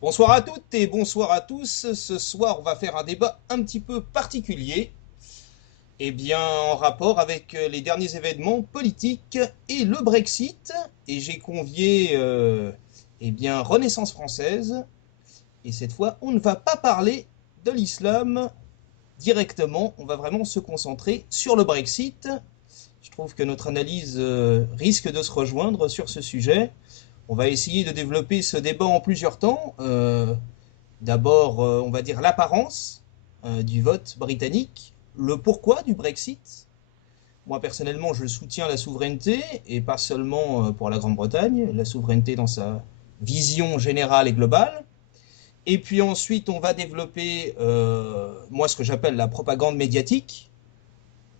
Bonsoir à toutes et bonsoir à tous. Ce soir, on va faire un débat un petit peu particulier, en rapport avec les derniers événements politiques et le Brexit. Et j'ai convié, Renaissance française. Et cette fois, on ne va pas parler de l'islam directement. On va vraiment se concentrer sur le Brexit. Je trouve que notre analyse risque de se rejoindre sur ce sujet. On va essayer de développer ce débat en plusieurs temps. D'abord, on va dire l'apparence du vote britannique, le pourquoi du Brexit. Moi, personnellement, je soutiens la souveraineté, et pas seulement pour la Grande-Bretagne, la souveraineté dans sa vision générale et globale. Et puis ensuite, on va développer, moi, ce que j'appelle la propagande médiatique.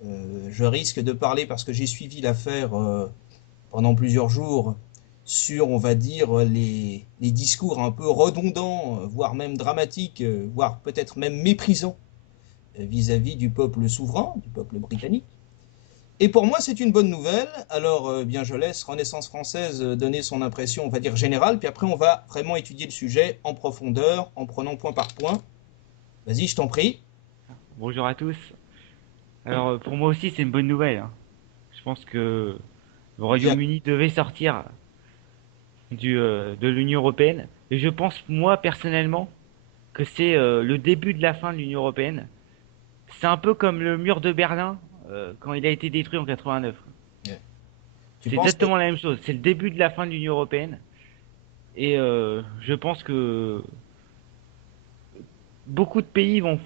Je risque de parler, parce que j'ai suivi l'affaire pendant plusieurs jours, sur, on va dire, les discours un peu redondants, voire même dramatiques, voire peut-être même méprisants vis-à-vis du peuple souverain, du peuple britannique. Et pour moi, c'est une bonne nouvelle. Alors, je laisse Renaissance française donner son impression, on va dire, générale, puis après, on va vraiment étudier le sujet en profondeur, en prenant point par point. Vas-y, je t'en prie. Bonjour à tous. Alors pour moi aussi c'est une bonne nouvelle, hein. Je pense que le Bien. Royaume-Uni devait sortir de l'Union européenne. Et je pense moi personnellement que c'est le début de la fin de l'Union européenne. C'est un peu comme le mur de Berlin quand il a été détruit en 89. Bien. Tu C'est penses que exactement la même chose. C'est le début de la fin de l'Union européenne. Et je pense que beaucoup de pays vont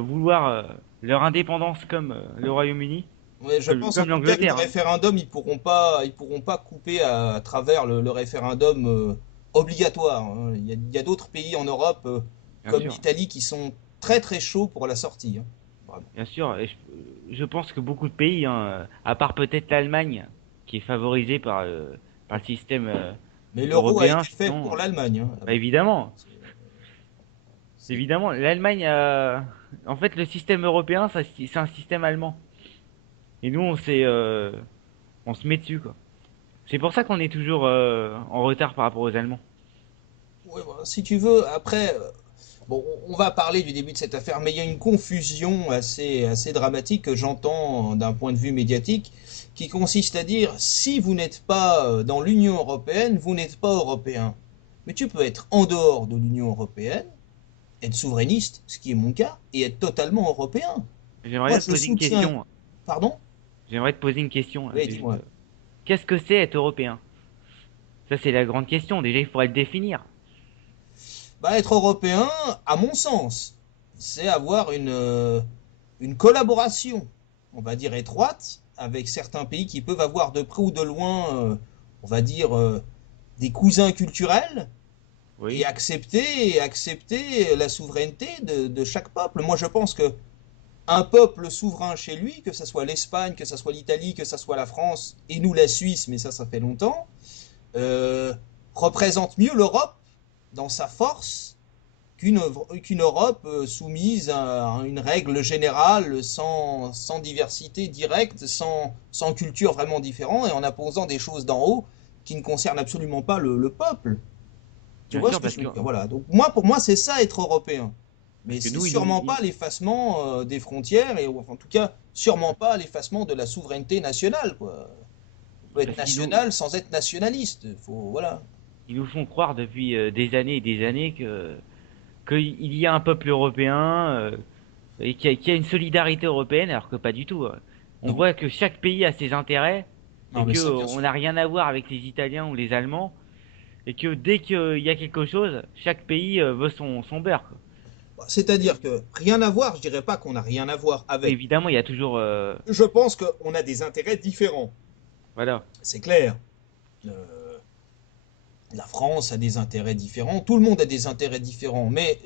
vouloir leur indépendance comme le Royaume-Uni, ouais, je pense en comme tout cas que le l'Angleterre, hein. référendum, ils pourront pas couper à travers le référendum obligatoire, hein. Il y a d'autres pays en Europe, Bien comme sûr. l'Italie, qui sont très très chauds pour la sortie, hein. Vraiment. Bien sûr, et je pense que beaucoup de pays, hein, à part peut-être l'Allemagne, qui est favorisée par le système Mais l'euro a européen, été fait sinon, pour l'Allemagne, hein. bah, évidemment, C'est- évidemment, l'Allemagne, en fait, le système européen, c'est un système allemand, et nous, on se met dessus, quoi. C'est pour ça qu'on est toujours en retard par rapport aux Allemands. Ouais, voilà, si tu veux, après, bon, on va parler du début de cette affaire, mais il y a une confusion assez dramatique que j'entends d'un point de vue médiatique, qui consiste à dire, si vous n'êtes pas dans l'Union européenne, vous n'êtes pas européen. Mais tu peux être en dehors de l'Union européenne, être souverainiste, ce qui est mon cas, et être totalement européen. J'aimerais Moi, bien te je poser une soutiens. question. Pardon? J'aimerais te poser une question, là, Oui, juste. dis-moi. Qu'est-ce que c'est être européen? Ça, c'est la grande question. Déjà, il faudrait le définir. Bah, être européen, à mon sens, c'est avoir une collaboration, on va dire étroite, avec certains pays qui peuvent avoir de près ou de loin, on va dire, des cousins culturels, et Oui, accepter la souveraineté de chaque peuple. Moi, je pense que un peuple souverain chez lui, que ce soit l'Espagne, que ce soit l'Italie, que ce soit la France, et nous la Suisse, mais ça fait longtemps, euh, représente mieux l'Europe dans sa force qu'une Europe soumise à une règle générale, sans diversité directe, sans culture vraiment différente, et en imposant des choses d'en haut qui ne concernent absolument pas le peuple. Tu bien vois ce sûr, que je veux dire? Voilà. Donc moi, pour moi, c'est ça être européen. parce Mais que c'est nous, sûrement pas l'effacement des frontières, et en tout cas, sûrement pas l'effacement de la souveraineté nationale, quoi. On peut être parce qu'ils nous, national sans être nationaliste. Faut, voilà. ils nous font croire depuis des années et des années qu'il y a un peuple européen et qu'il y a une solidarité européenne, alors que pas du tout, hein. On Non. voit que chaque pays a ses intérêts et Non, mais que ça, bien on sûr. n'a rien à voir avec les Italiens ou les Allemands et que dès qu'il y a quelque chose, chaque pays veut son beurre, quoi. C'est-à-dire que rien à voir, je dirais pas qu'on n'a rien à voir avec. Évidemment, il y a toujours, Je pense qu'on a des intérêts différents. voilà, C'est clair. Euh, la France a des intérêts différents, tout le monde a des intérêts différents, mais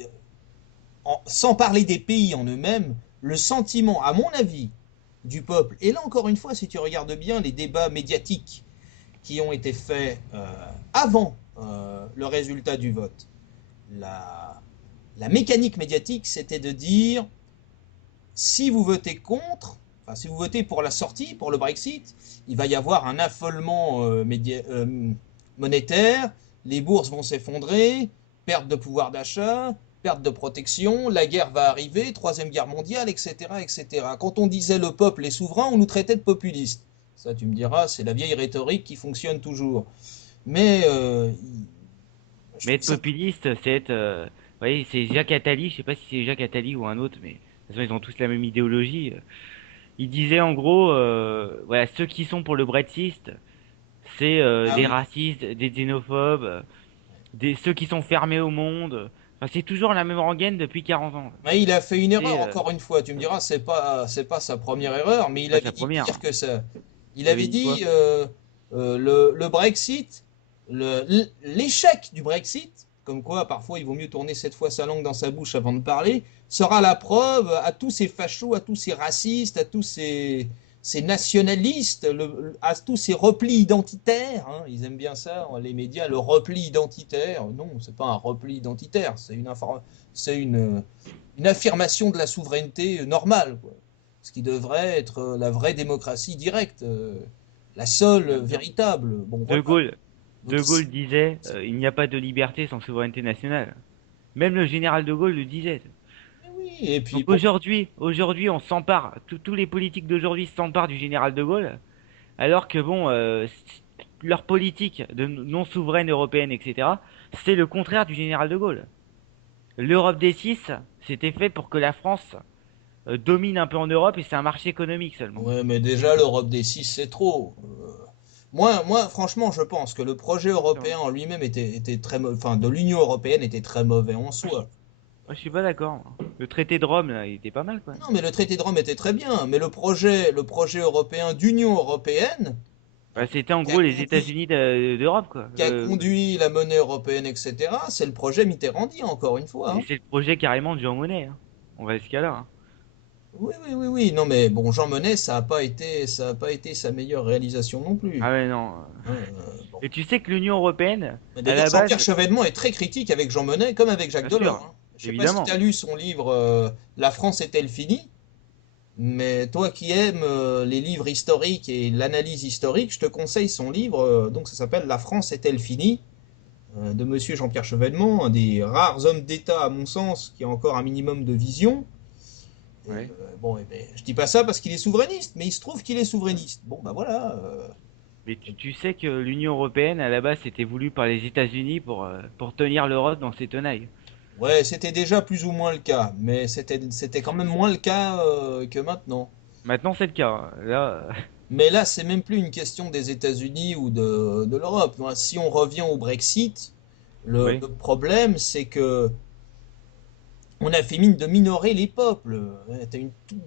sans parler des pays en eux-mêmes, le sentiment, à mon avis, du peuple, et là encore une fois, si tu regardes bien les débats médiatiques qui ont été faits avant le résultat du vote, la, la mécanique médiatique, c'était de dire, si vous votez contre, enfin si vous votez pour la sortie, pour le Brexit, il va y avoir un affolement monétaire, les bourses vont s'effondrer, perte de pouvoir d'achat, perte de protection, la guerre va arriver, troisième guerre mondiale, etc., etc. Quand on disait le peuple est souverain, on nous traitait de populistes. Ça, tu me diras, c'est la vieille rhétorique qui fonctionne toujours. Mais je Mais trouve être ça. populiste, c'est être. Vous voyez, c'est Jacques Attali, je sais pas si c'est Jacques Attali ou un autre, mais de toute façon, ils ont tous la même idéologie. Il disait en gros, voilà, ceux qui sont pour le Brexit, c'est Ah des oui. racistes, des xénophobes, ceux qui sont fermés au monde. Enfin, c'est toujours la même rengaine depuis 40 ans. Mais il a fait une C'est erreur, encore une fois. Tu me diras, c'est pas sa première erreur, mais il pas avait sa dit première, pire hein. que ça. Il Il avait avait dit quoi? dit le Brexit, l'échec du Brexit, comme quoi parfois il vaut mieux tourner cette fois sa langue dans sa bouche avant de parler, sera la preuve à tous ces fachos, à tous ces racistes, à tous ces nationalistes, à tous ces replis identitaires. Hein, ils aiment bien ça, les médias, le repli identitaire. Non, c'est pas un repli identitaire, c'est une affirmation de la souveraineté normale, quoi. Ce qui devrait être la vraie démocratie directe, la seule véritable. Bon, De voilà. Gaulle, Donc, De Gaulle disait, il n'y a pas de liberté sans souveraineté nationale. Même le général de Gaulle le disait. oui, et puis Donc bon, aujourd'hui, on s'empare, tous les politiques d'aujourd'hui s'emparent du général de Gaulle, alors que bon, leur politique de non souveraine européenne, etc., c'est le contraire du général de Gaulle. L'Europe des six, c'était fait pour que la France domine un peu en Europe et c'est un marché économique seulement. ouais, mais déjà l'Europe des six, c'est trop. Moi, franchement, je pense que le projet européen en lui-même était très mauvais, enfin, de l'Union européenne était très mauvais en soi. Moi, je suis pas d'accord, moi. Le traité de Rome, là, il était pas mal, quoi. Non, mais le traité de Rome était très bien, mais le projet européen d'Union européenne, Bah, c'était en qui a gros les conduit, États-Unis d'Europe, quoi. qui a conduit la monnaie européenne, etc., c'est le projet Mitterrandien, encore une fois. Et Hein. c'est le projet carrément de Jean Monnet, hein. On va jusqu'à là, hein. Oui, oui, oui, oui. Non, mais bon, Jean Monnet, ça a pas été sa meilleure réalisation non plus. Ah ouais, non. Hein, bon. Et tu sais que l'Union européenne, à D'ailleurs, la base, Jean-Pierre Chevènement est très critique avec Jean Monnet, comme avec Jacques bien Delors. sûr, Hein. Je sais pas si tu évidemment. as lu son livre La France est-elle finie? Mais toi qui aimes les livres historiques et l'analyse historique, je te conseille son livre. Donc, ça s'appelle La France est-elle finie? De Monsieur Jean-Pierre Chevènement, un des rares hommes d'État, à mon sens, qui a encore un minimum de vision. Et, Ouais. bon, eh ben, je dis pas ça parce qu'il est souverainiste, mais il se trouve qu'il est souverainiste. Bon, bah voilà. Mais tu sais que l'Union européenne, à la base, c'était voulu par les États-Unis pour tenir l'Europe dans ses tenailles. Ouais, c'était déjà plus ou moins le cas, mais c'était quand même moins le cas que maintenant. Maintenant, c'est le cas, hein. Là, Mais là, c'est même plus une question des États-Unis ou de l'Europe. Si on revient au Brexit, le, oui, le problème, c'est que on a fait mine de minorer les peuples. T'as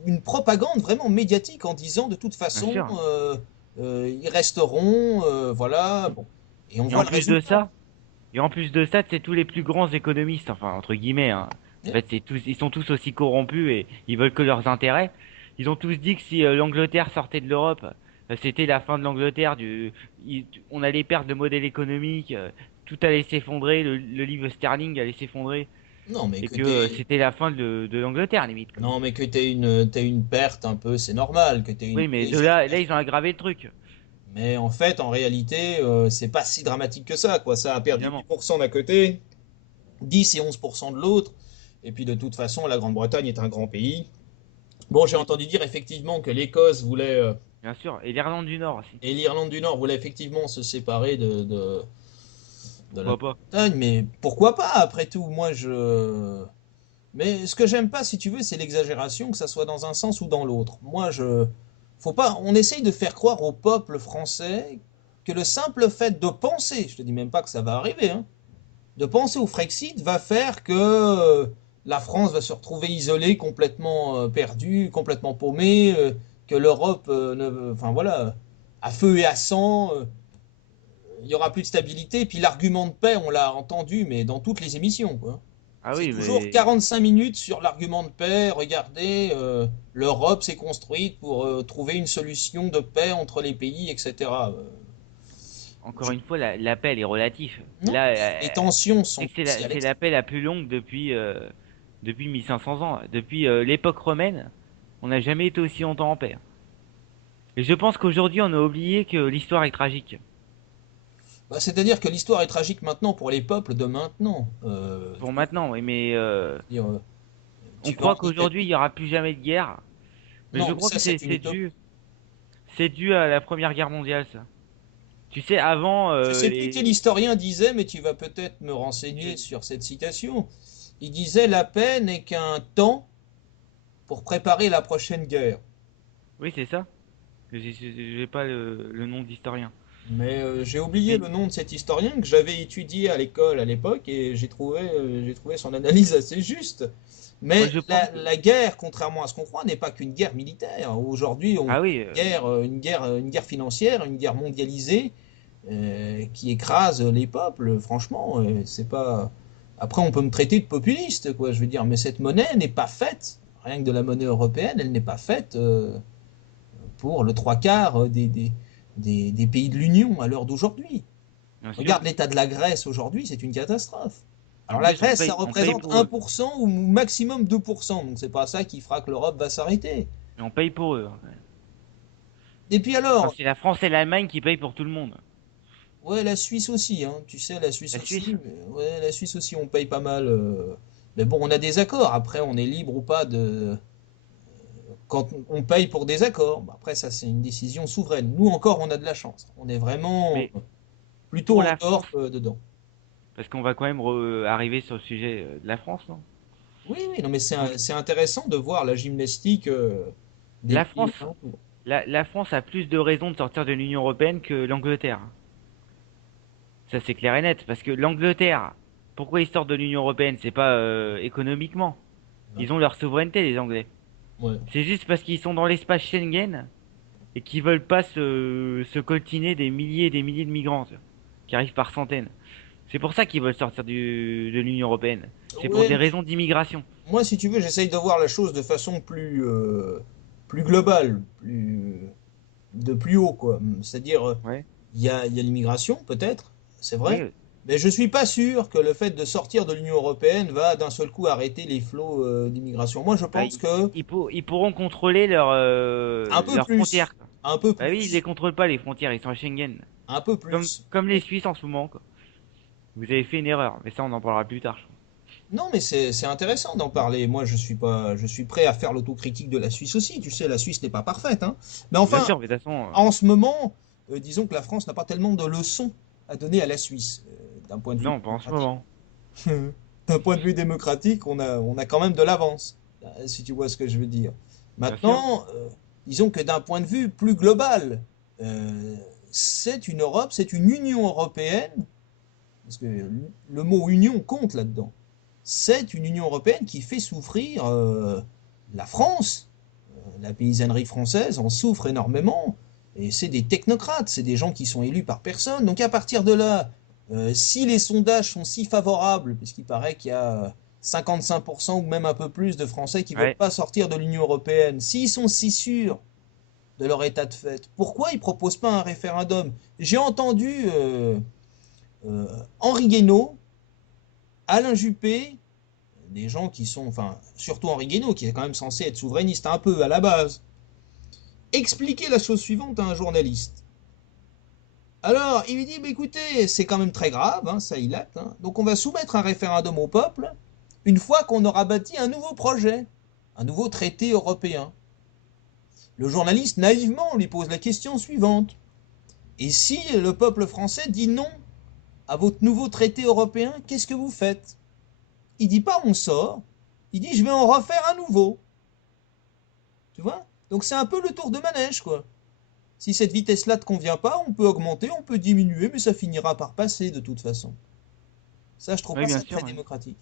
une propagande vraiment médiatique en disant de toute bien façon, sûr. ils resteront, voilà. Bon. Et on Et voit en le plus de résultat. ça, c'est tous les plus grands économistes, enfin entre guillemets, hein. En fait, ils sont tous aussi corrompus et ils veulent que leurs intérêts. Ils ont tous dit que si l'Angleterre sortait de l'Europe, c'était la fin de l'Angleterre. On allait perdre le modèle économique, tout allait s'effondrer, le livre sterling allait s'effondrer Non, mais et que que t'aies, c'était la fin de l'Angleterre limite, quoi. non, mais que t'aies une perte un peu, c'est normal. Que t'aies une Oui, mais de légère là, perte. ils ont aggravé le truc, Mais en fait, en réalité, c'est pas si dramatique que ça, quoi. Ça a perdu évidemment. 8% d'un côté, 10 et 11% de l'autre. Et puis de toute façon, la Grande-Bretagne est un grand pays. Bon, j'ai Oui, entendu dire effectivement que l'Écosse voulait, bien sûr. Et l'Irlande du Nord aussi. et l'Irlande du Nord voulaient effectivement se séparer de la Pourquoi pas? Grande-Bretagne, mais pourquoi pas, après tout, moi je... Mais ce que j'aime pas, si tu veux, c'est l'exagération, que ça soit dans un sens ou dans l'autre. Moi, je... Faut pas... On essaye de faire croire au peuple français que le simple fait de penser, je te dis même pas que ça va arriver, hein, de penser au Frexit va faire que la France va se retrouver isolée, complètement perdue, complètement paumée, que l'Europe, enfin voilà, à feu et à sang, il y aura plus de stabilité. Et puis l'argument de paix, on l'a entendu, mais dans toutes les émissions, quoi. Ah C'est oui, toujours mais 45 minutes sur l'argument de paix. Regardez, l'Europe s'est construite pour trouver une solution de paix entre les pays, etc. encore une fois, l'appel est relatif. Non, Là, les tensions c'est sont que poussées à c'est l'extrême. l'appel la plus longue depuis 1500 ans. Depuis l'époque romaine, on n'a jamais été aussi longtemps en paix. Et je pense qu'aujourd'hui, on a oublié que l'histoire est tragique. Bah, c'est-à-dire que l'histoire est tragique maintenant pour les peuples de maintenant. Pour maintenant, oui, mais Dire, on tu vas croit en qu'aujourd'hui il Italie. y aura plus jamais de guerre. Mais je Non, mais crois ça, que c'est une utopie. c'est dû à la Première Guerre mondiale, ça. Tu sais, avant Je sais plus quel historien disait, mais tu vas peut-être me renseigner les- sur cette citation. Il disait la paix n'est qu'un temps pour préparer la prochaine guerre. oui, c'est ça. J'ai pas le nom d'historien. Mais j'ai oublié Mais le nom de cet historien que j'avais étudié à l'école à l'époque et j'ai trouvé son analyse assez juste. moi, Mais je pense que la guerre, contrairement à ce qu'on croit, n'est pas qu'une guerre militaire. Aujourd'hui, on ah oui, une guerre financière, une guerre mondialisée qui écrase les peuples. Franchement, c'est pas. Après, on peut me traiter de populiste, quoi. Je veux dire, mais cette monnaie n'est pas faite. Rien que de la monnaie européenne, elle n'est pas faite pour le trois quarts des pays de l'Union à l'heure d'aujourd'hui. bien sûr. Regarde l'état de la Grèce aujourd'hui, c'est une catastrophe. En Alors la plus, Grèce, ça on paye représente pour eux. 1% ou maximum 2%, donc c'est pas ça qui fera que l'Europe va s'arrêter. Et on paye pour eux. Et puis Enfin, alors, c'est la France et l'Allemagne qui payent pour tout le monde. ouais, la Suisse aussi, hein, tu sais, la Suisse La Suisse. aussi, ouais, la Suisse aussi, on paye pas mal. Mais bon, on a des accords, après on est libre ou pas de. Quand on paye pour des accords, bah, après ça c'est une décision souveraine. Nous encore, on a de la chance. On est vraiment Mais plutôt pour en la dehors France, que dedans. parce qu'on va quand même arriver sur le sujet de la France, non? Oui, oui, non, mais Donc c'est intéressant de voir la gymnastique des la pays France, alentours. la France a plus de raisons de sortir de l'Union européenne que l'Angleterre. Ça c'est clair et net, parce que l'Angleterre, pourquoi ils sortent de l'Union européenne? C'est pas économiquement. Ouais. Ils ont leur souveraineté, les Anglais. Ouais. C'est juste parce qu'ils sont dans l'espace Schengen et qu'ils veulent pas se coltiner des milliers et des milliers de migrants, tu vois, qui arrivent par centaines. C'est pour ça qu'ils veulent sortir de l'Union européenne. C'est pour des Ouais, raisons d'immigration. moi, si tu veux, j'essaye de voir la chose de façon plus globale, de plus haut, quoi. C'est-à-dire, Ouais. il y a l'immigration, peut-être, c'est Oui. vrai, mais je suis pas sûr que le fait de sortir de l'Union européenne va d'un seul coup arrêter les flots d'immigration. Moi, je Bah, pense que ils pourront contrôler un peu leurs plus, frontières, quoi. un peu Bah oui, ils les plus, contrôlent pas les frontières, ils sont à Schengen. un peu plus. Comme les Suisses en ce moment, quoi. Vous avez fait une erreur, mais ça on en parlera plus tard, je crois. Non, mais c'est intéressant d'en parler. Moi, je suis pas, je suis prêt à faire l'autocritique de la Suisse aussi. Tu sais, la Suisse n'est pas parfaite, hein. Mais Bien enfin, sûr, mais de toute façon, en ce moment, disons que la France n'a pas tellement de leçons à donner à la Suisse d'un point de vue non, pas en ce démocratique. moment. D'un point de vue démocratique, on a quand même de l'avance, si tu vois ce que je veux dire. Bien sûr. Maintenant, disons que d'un point de vue plus global, euh, c'est une Europe, c'est une Union européenne, parce que le mot union compte là-dedans. C'est une Union européenne qui fait souffrir la France. La paysannerie française en souffre énormément. Et c'est des technocrates, c'est des gens qui sont élus par personne. Donc à partir de là, si les sondages sont si favorables, puisqu'il paraît qu'il y a 55% ou même un peu plus de Français qui ne veulent Ouais. pas sortir de l'Union européenne, s'ils sont si sûrs de leur état de fait, pourquoi ils ne proposent pas un référendum? J'ai entendu euh, Henri Guénaud, Alain Juppé, des gens qui sont, enfin, surtout Henri Guénaud, qui est quand même censé être souverainiste un peu à la base, expliquer la chose suivante à un journaliste. Alors, il lui dit, bah, écoutez, c'est quand même très grave, hein, ça il acte, hein, donc on va soumettre un référendum au peuple une fois qu'on aura bâti un nouveau projet, un nouveau traité européen. Le journaliste, naïvement, lui pose la question suivante. Et si le peuple français dit non à votre nouveau traité européen, qu'est-ce que vous faites? Il dit pas on sort, il dit je vais en refaire un nouveau. Tu vois? Donc c'est un peu le tour de manège, quoi. Si cette vitesse-là te convient pas, on peut augmenter, on peut diminuer, mais ça finira par passer de toute façon. Ça, je trouve Oui, pas bien ça sûr. très Ouais. démocratique.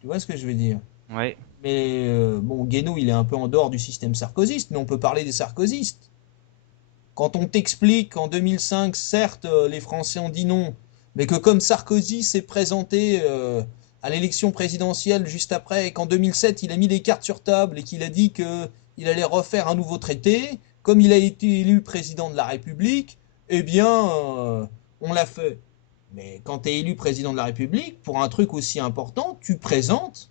Tu vois ce que je veux dire? Ouais. Mais bon, Guénaud, il est un peu en dehors du système sarkozyste, mais on peut parler des sarkozystes. Quand on t'explique qu'en 2005, certes, les Français ont dit non, mais que comme Sarkozy s'est présenté à l'élection présidentielle juste après, et qu'en 2007, il a mis les cartes sur table et qu'il a dit qu'il allait refaire un nouveau traité, comme il a été élu président de la République, eh bien, on l'a fait. Mais quand tu es élu président de la République, pour un truc aussi important, tu présentes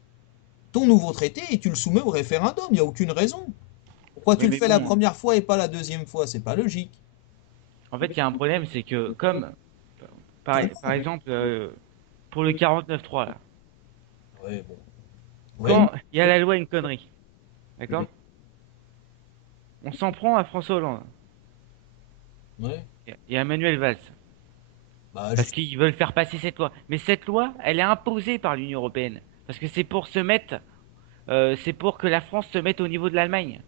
ton nouveau traité et tu le soumets au référendum. Il n'y a aucune raison. Pourquoi tu Oui, le mais fais la bon. première fois et pas la deuxième fois? C'est pas logique. En fait, il y a un problème, c'est que comme, par exemple, pour le 49.3, là, Ouais, bon. Ouais. quand il y a la loi une connerie, Mm. d'accord? On s'en prend à François Hollande Ouais. et à Manuel Valls, Bah, parce qu'ils veulent faire passer cette loi. Mais cette loi, elle est imposée par l'Union européenne, parce que c'est pour que la France se mette au niveau de l'Allemagne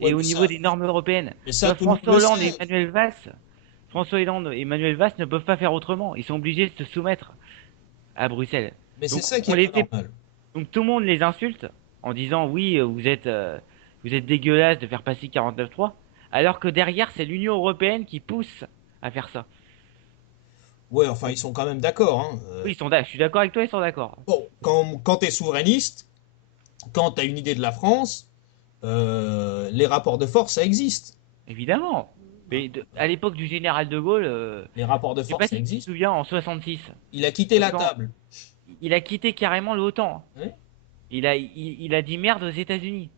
ouais, et au niveau des normes européennes. mais Tu ça, vois, tout le monde le sait. François Hollande et Manuel Valls ne peuvent pas faire autrement. Ils sont obligés de se soumettre à Bruxelles. Mais c'est Donc ça qui on est les pas fait, normal. donc tout le monde les insulte en disant oui, vous êtes dégueulasse de faire passer 49.3, alors que derrière c'est l'Union européenne qui pousse à faire ça. Ouais, enfin, ils sont quand même d'accord, hein. Oui, je suis d'accord avec toi, ils sont d'accord. Bon, quand tu es souverainiste, quand tu as une idée de la France, les rapports de force, ça existe. Évidemment. Hein. Mais à l'époque du général de Gaulle, Les rapports de je sais pas force, ça si tu te existe. souviens, en 66, Il a quitté la quand table. il a quitté carrément l'OTAN. Ouais, Il a dit merde aux États-Unis.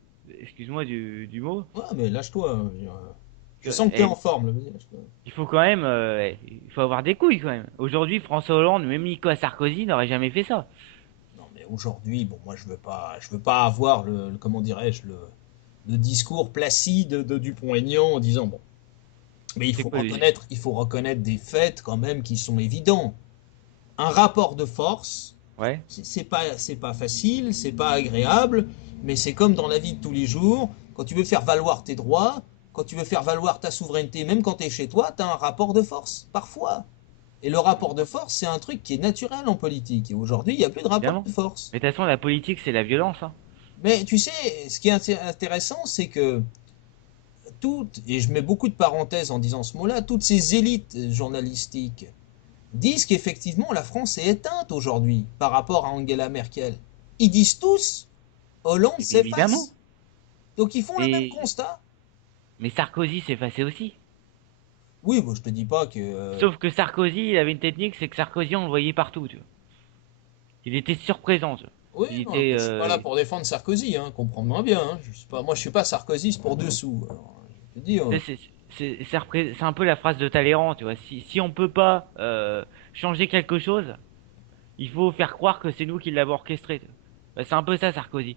Excuse-moi du mot. ouais, mais lâche-toi, hein, je veux dire, je Que- sens que tu es en eh, forme, là, vas-y, lâche-toi. il faut quand même, il faut avoir des couilles quand même. Aujourd'hui, François Hollande, même Nicolas Sarkozy n'aurait jamais fait ça. Non, mais aujourd'hui, bon, moi, je veux pas avoir comment dirais-je, le discours placide de Dupont-Aignan en disant, bon, mais C'est quoi il faut reconnaître des faits quand même qui sont évidents. Un rapport de force, Ouais. c'est pas facile, c'est pas agréable, mais c'est comme dans la vie de tous les jours. Quand tu veux faire valoir tes droits, quand tu veux faire valoir ta souveraineté, même quand tu es chez toi, tu as un rapport de force, parfois. Et le rapport de force, c'est un truc qui est naturel en politique. Et aujourd'hui, il n'y a plus de rapport Évidemment. de force. Mais de toute façon, la politique, c'est la violence, hein. Mais tu sais, ce qui est intéressant, c'est que et je mets beaucoup de parenthèses en disant ce mot-là, toutes ces élites journalistiques disent qu'effectivement la France est éteinte aujourd'hui par rapport à Angela Merkel. Ils disent tous Hollande Évidemment. s'efface. Donc ils font le même Mais, constat. mais Sarkozy s'est effacé aussi. Oui, moi je te dis pas que. Sauf que Sarkozy, il avait une technique, c'est que Sarkozy, on le voyait partout, tu vois. Il était surprésent, tu vois. Oui, Il non, était, je suis pas là pour défendre Sarkozy, hein, comprends-moi bien. Hein. Moi je suis pas Sarkozy pour dessous. Alors, je te dis, c'est un peu la phrase de Talleyrand, tu vois. Si on peut pas changer quelque chose, il faut faire croire que c'est nous qui l'avons orchestré, tu vois. Bah, c'est un peu ça, Sarkozy.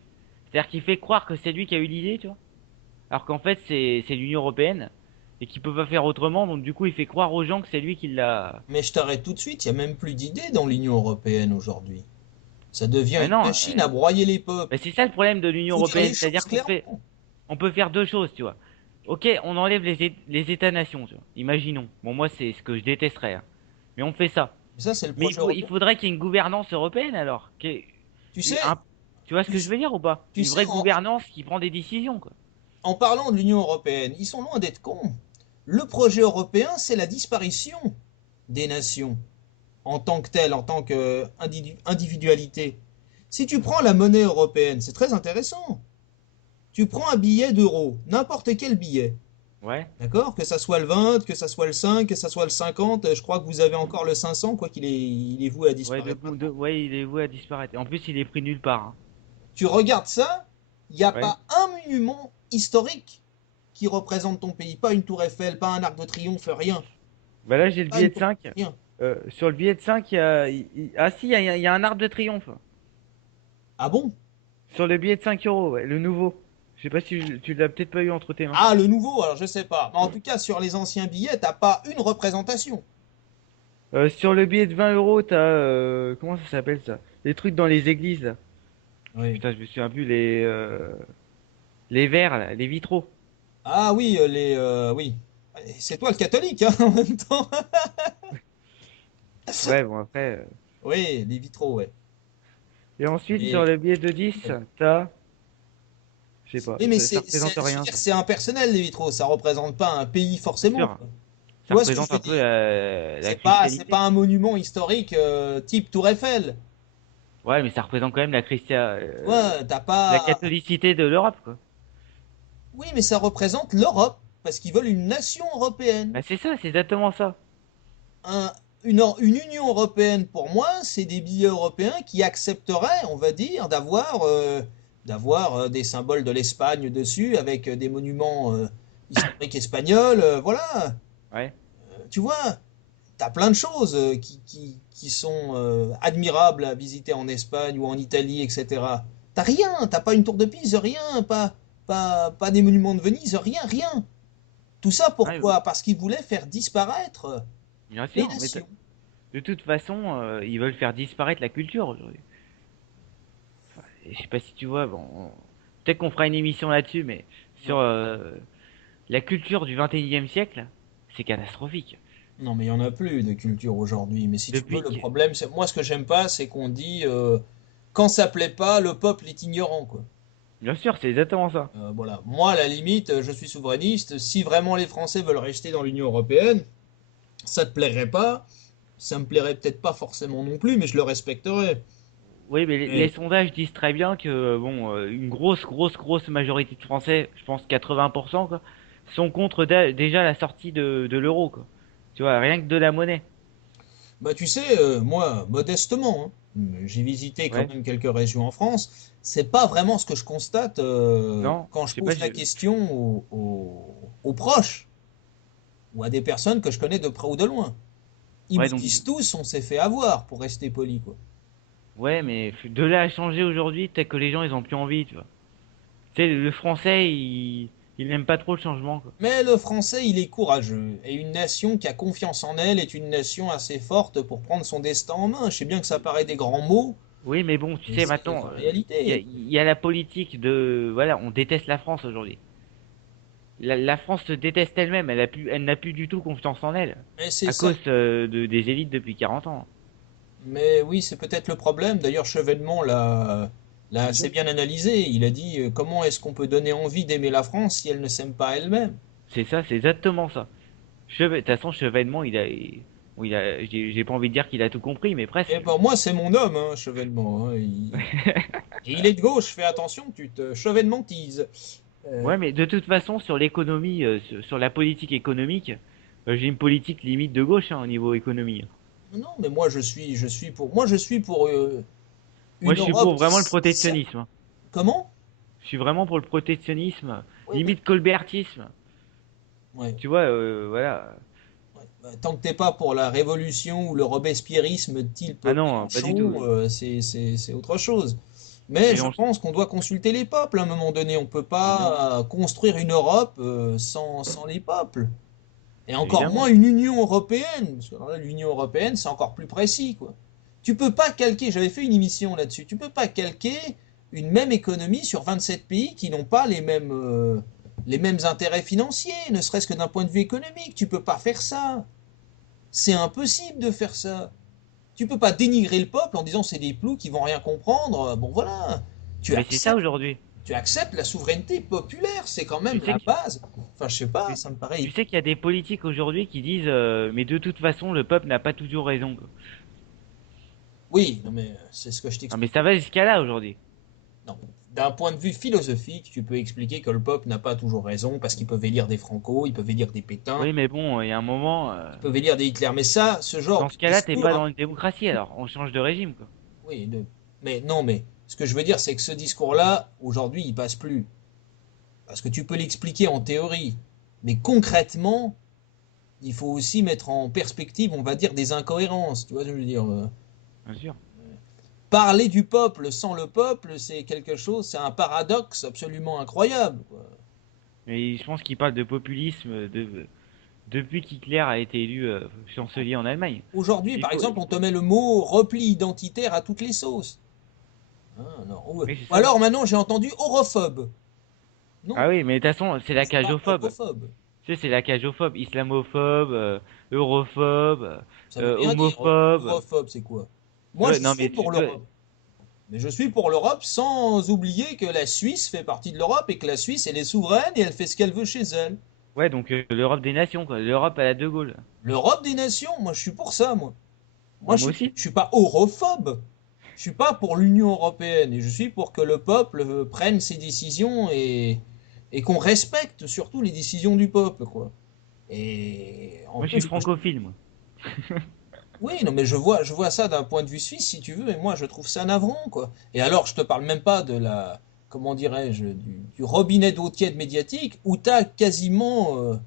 C'est-à-dire qu'il fait croire que c'est lui qui a eu l'idée, tu vois. Alors qu'en fait, c'est l'Union Européenne et qu'il peut pas faire autrement, donc du coup, il fait croire aux gens que c'est lui qui l'a. mais je t'arrête tout de suite, il n'y a même plus d'idées dans l'Union Européenne aujourd'hui. Ça devient Mais une non, machine à broyer les peuples. mais c'est ça le problème de l'Union Faut dire les Européenne, choses c'est-à-dire clairement. on peut faire deux choses, tu vois. Ok, on enlève les États-nations, tu vois. Imaginons. Bon, moi, c'est ce que je détesterais, hein. Mais on fait ça. Mais ça, c'est le Mais projet il européen. faudrait qu'il y ait une gouvernance européenne alors. Tu sais, Un- tu vois ce tu, que je veux dire ou pas? tu Une sais vraie gouvernance qui prend des décisions, quoi. en parlant de l'Union européenne, ils sont loin d'être cons. Le projet européen, c'est la disparition des nations en tant que telles, en tant qu'individualité. Si tu prends la monnaie européenne, c'est très intéressant. Tu prends un billet d'euro, n'importe quel billet, Ouais. d'accord? Que ça soit le 20, que ça soit le 5, que ça soit le 50, je crois que vous avez encore le 500, quoi il est voué à Ouais, disparaître maintenant. ouais, il est voué à disparaître. En plus, il est pris nulle part, hein. Tu regardes ça, il n'y a Ouais. pas un monument historique qui représente ton pays, pas une tour Eiffel, pas un arc de triomphe, rien. Bah là, j'ai le Pas billet une de tour, 5. rien. Sur le billet de 5, ah si, il y a un arc de triomphe. Ah bon? Sur le billet de 5 euros, ouais, le nouveau. Je sais pas si tu l'as peut-être pas eu entre tes mains. Ah, le nouveau, alors je sais pas. Mais en tout cas, sur les anciens billets, t'as pas une représentation. Sur le billet de 20 euros, t'as comment ça s'appelle ça? Les trucs dans les églises, là. Oui. Putain, je me souviens plus les verres, là, les vitraux. Ah oui, oui. C'est toi le catholique, hein, en même temps. Ouais, bon après. Oui, les vitraux, ouais. Et ensuite sur Mais, le billet de 10, t'as, je sais pas, oui, mais ça représente je veux rien, dire, ça. c'est impersonnel, les vitraux. Ça représente pas un pays C'est forcément, sûr. quoi. Tu Ça vois ce que je représente veux un peu dire? la C'est christialité. pas un monument historique type Tour Eiffel. Ouais, mais ça représente quand même Ouais, t'as la pas. catholicité de l'Europe, quoi. Oui, mais ça représente l'Europe parce qu'ils veulent une nation européenne. Bah c'est ça, c'est exactement ça. un- une Union européenne, pour moi, c'est des billets européens qui accepteraient, on va dire, d'avoir des symboles de l'Espagne dessus, avec des monuments historiques espagnols, voilà. Ouais. tu vois, t'as plein de choses qui sont admirables à visiter en Espagne ou en Italie, etc. T'as rien, t'as pas une tour de Pise, rien, pas des monuments de Venise, rien, rien. Tout ça Ouais, pourquoi? Parce qu'ils voulaient faire disparaître bien les sûr, mais nations. de toute façon, ils veulent faire disparaître la culture aujourd'hui. Enfin, je sais pas si tu vois, bon, peut-être qu'on fera une émission là-dessus, mais sur la culture du 21e siècle, c'est catastrophique. Non, mais il y en a plus de culture aujourd'hui. Mais si tu veux, Depuis le que, problème, c'est moi ce que j'aime pas, c'est qu'on dit quand ça plaît pas, le peuple est ignorant, quoi. bien sûr, c'est exactement ça. Voilà. Moi, à la limite, je suis souverainiste. Si vraiment les Français veulent rester dans l'Union européenne, ça te plairait pas. Ça me plairait peut-être pas forcément non plus, mais je le respecterais. Oui, mais les Mais, sondages disent très bien que, bon, une grosse majorité de Français, je pense 80%, quoi, sont contre déjà la sortie de l'euro, quoi. Tu vois, rien que de la monnaie. bah, tu sais, moi, modestement, hein, j'ai visité quand Ouais. même quelques régions en France. C'est pas vraiment ce que je constate Non, quand je je sais pas, pose la question aux proches ou à des personnes que je connais de près ou de loin. Ils ouais, me donc, disent tous, on s'est fait avoir, pour rester poli, quoi. ouais, mais de là à changer aujourd'hui, peut-être que les gens, ils ont plus envie, tu vois. Tu sais, le français, il n'aime pas trop le changement, quoi. Mais le français, il est courageux. Et une nation qui a confiance en elle est une nation assez forte pour prendre son destin en main. Je sais bien que ça paraît des grands mots, Oui, mais bon, tu mais sais, c'est maintenant, la il réalité. y a la politique de, voilà, on déteste la France aujourd'hui. La France se déteste elle-même, elle n'a plus du tout confiance en elle, Mais c'est à ça. cause des élites depuis 40 ans. Mais oui, c'est peut-être le problème. D'ailleurs, Chevènement l'a Bien assez sûr. bien analysé. Il a dit comment est-ce qu'on peut donner envie d'aimer la France si elle ne s'aime pas elle-même? C'est ça, c'est exactement ça. De toute façon, Chevènement, bon, j'ai pas envie de dire qu'il a tout compris, mais Et presque. ben moi, c'est mon homme, hein, Chevènement, hein. Et il est de gauche, fais attention, tu te chevènementises. Ouais, mais de toute façon, sur l'économie, sur la politique économique, j'ai une politique limite de gauche hein, au niveau économie. Non, mais moi, je suis pour Moi, une je suis Europe pour qui vraiment le sert. protectionnisme, hein. Comment? Je suis vraiment pour le protectionnisme, Oui, mais limite colbertisme. ouais, Tu vois, voilà. ouais. Bah, tant que t'es pas pour la révolution ou le robespierrisme type Ah non, pas du tout. Mélenchon, c'est autre chose. Mais je Mélange, pense qu'on doit consulter les peuples à un moment donné. On peut évidemment. pas construire une Europe sans les peuples. Et encore moins Évidemment. une Union européenne. Parce que alors là, l'Union européenne, c'est encore plus précis, quoi. Tu peux pas calquer, j'avais fait une émission là-dessus, tu peux pas calquer une même économie sur 27 pays qui n'ont pas les mêmes intérêts financiers, ne serait-ce que d'un point de vue économique. Tu peux pas faire ça. C'est impossible de faire ça. Tu peux pas dénigrer le peuple en disant c'est des plous qui vont rien comprendre. Bon voilà, tu Mais c'est ça acceptes, aujourd'hui. tu acceptes la souveraineté populaire, c'est quand même Tu sais la que, base. Enfin, je sais pas, tu, ça me tu paraît. sais qu'il y a des politiques aujourd'hui qui disent, mais de toute façon, le peuple n'a pas toujours raison, quoi. Oui, non mais c'est ce que je Non, mais t'explique. ça va jusqu'à là aujourd'hui. Non. D'un point de vue philosophique, tu peux expliquer que le peuple n'a pas toujours raison parce qu'ils peuvent élire des Franco, ils peuvent élire des Pétain, Oui, mais bon, il y a un moment, ils peuvent élire des Hitler. Mais ça, ce genre dans de ce cas-là, t'es discours, pas hein, dans une démocratie, alors on change de régime, quoi. oui, mais non, mais ce que je veux dire, c'est que ce discours-là, aujourd'hui, il passe plus. Parce que tu peux l'expliquer en théorie, mais concrètement, il faut aussi mettre en perspective, on va dire, des incohérences. Tu vois ce que je veux dire? Bien sûr. Parler du peuple sans le peuple, c'est quelque chose, c'est un paradoxe absolument incroyable, quoi. Mais je pense qu'il parle de populisme depuis qu'Hitler a été élu chancelier en Allemagne. Aujourd'hui, Il par faut, exemple, on te met le mot repli identitaire à toutes les sauces. Ah, non. oui, c'est Ou ça. alors maintenant j'ai entendu europhobe. Ah Non, oui, mais de toute façon, c'est la c'est pas cagophobe. europhobe. Tu sais, c'est la cagophobe, islamophobe, europhobe, Ça veut rien dire. homophobe. Europhobe, c'est quoi? Tu Moi, vois, je non suis mais pour tu vois, l'Europe. Mais je suis pour l'Europe sans oublier que la Suisse fait partie de l'Europe et que la Suisse, elle est souveraine et elle fait ce qu'elle veut chez elle. ouais, donc l'Europe des nations, quoi. L'Europe à la De Gaulle. L'Europe des nations, moi je suis pour ça, moi. Moi, Bah, moi aussi. je suis pas europhobe. Je suis pas pour l'Union européenne et je suis pour que le peuple prenne ses décisions et qu'on respecte surtout les décisions du peuple, quoi. Et en Moi, je suis plus, francophile, moi. oui, non, mais je vois ça d'un point de vue suisse, si tu veux, et moi, je trouve ça navrant, quoi. Et alors, je te parle même pas de comment dirais-je, du robinet d'eau tiède médiatique, où t'as quasiment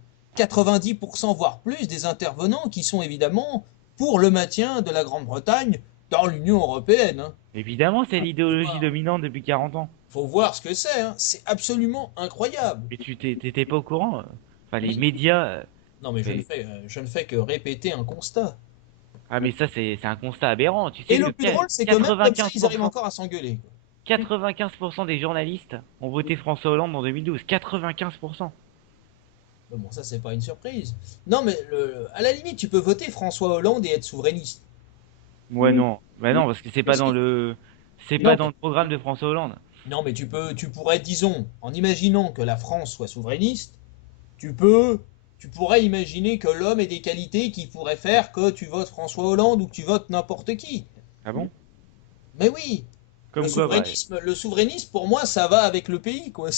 90% voire plus des intervenants qui sont évidemment pour le maintien de la Grande-Bretagne dans l'Union européenne. Hein. Évidemment, c'est Faut l'idéologie voir, dominante depuis 40 ans. faut voir ce que c'est. Hein. C'est absolument incroyable. Mais t'étais pas au courant? Enfin, les Oui. médias. Non, mais Mais- je ne fais que répéter un constat. Ah, mais ça, c'est un constat aberrant. Tu Et sais le que plus drôle, c'est que même comme ça, ils arrivent 95%, encore à s'engueuler. 95% des journalistes ont voté François Hollande en 2012. 95%. Bon, ça, c'est pas une surprise. Non, mais à la limite, tu peux voter François Hollande et être souverainiste. Ouais, non. Bah non, parce que c'est Mais pas dans si. le, c'est pas Non, dans le programme de François Hollande. non, mais tu pourrais, disons, en imaginant que la France soit souverainiste, tu peux, tu pourrais imaginer que l'homme ait des qualités qui pourraient faire que tu votes François Hollande ou que tu votes n'importe qui. Ah bon? Mais oui, Comme quoi, bah. le souverainisme, pour moi, ça va avec le pays, quoi.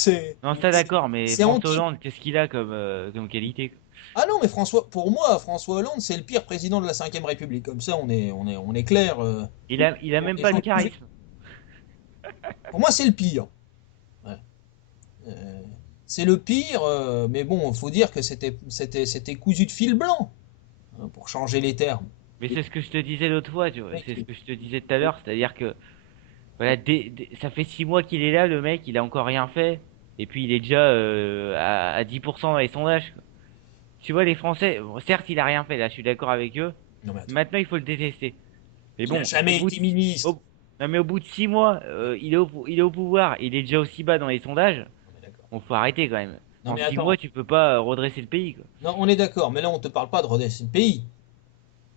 Non, ça d'accord, mais C'est François anti. Hollande, qu'est-ce qu'il a comme qualité? Ah non, mais pour moi, François Hollande, c'est le pire président de la Cinquième République. Comme ça, on est clair. Il a même Les pas gens le ont jugé. charisme. Pour moi, c'est le pire. Ouais. Euh, c'est le pire, mais bon, faut dire que c'était cousu de fil blanc, hein, pour changer les termes. Mais c'est ce que je te disais l'autre fois, tu vois. Ouais. C'est ce que je te disais tout à l'heure, c'est-à-dire que voilà, ça fait 6 mois qu'il est là, le mec, il a encore rien fait. Et puis il est déjà à 10% dans les sondages, quoi. Tu vois, les Français, bon, certes, il a rien fait, là, je suis d'accord avec eux. Non mais attends, Maintenant, il faut le détester. Mais il a bon, au jamais bout de, été ministre. au- non, mais au bout de 6 mois, il est au pouvoir, il est déjà aussi bas dans les sondages. Non mais d'accord. Bon, faut arrêter quand même. Non En mais 6 mois, attends. tu peux pas redresser le pays, quoi. Non, on est d'accord, mais là on te parle pas de redresser le pays.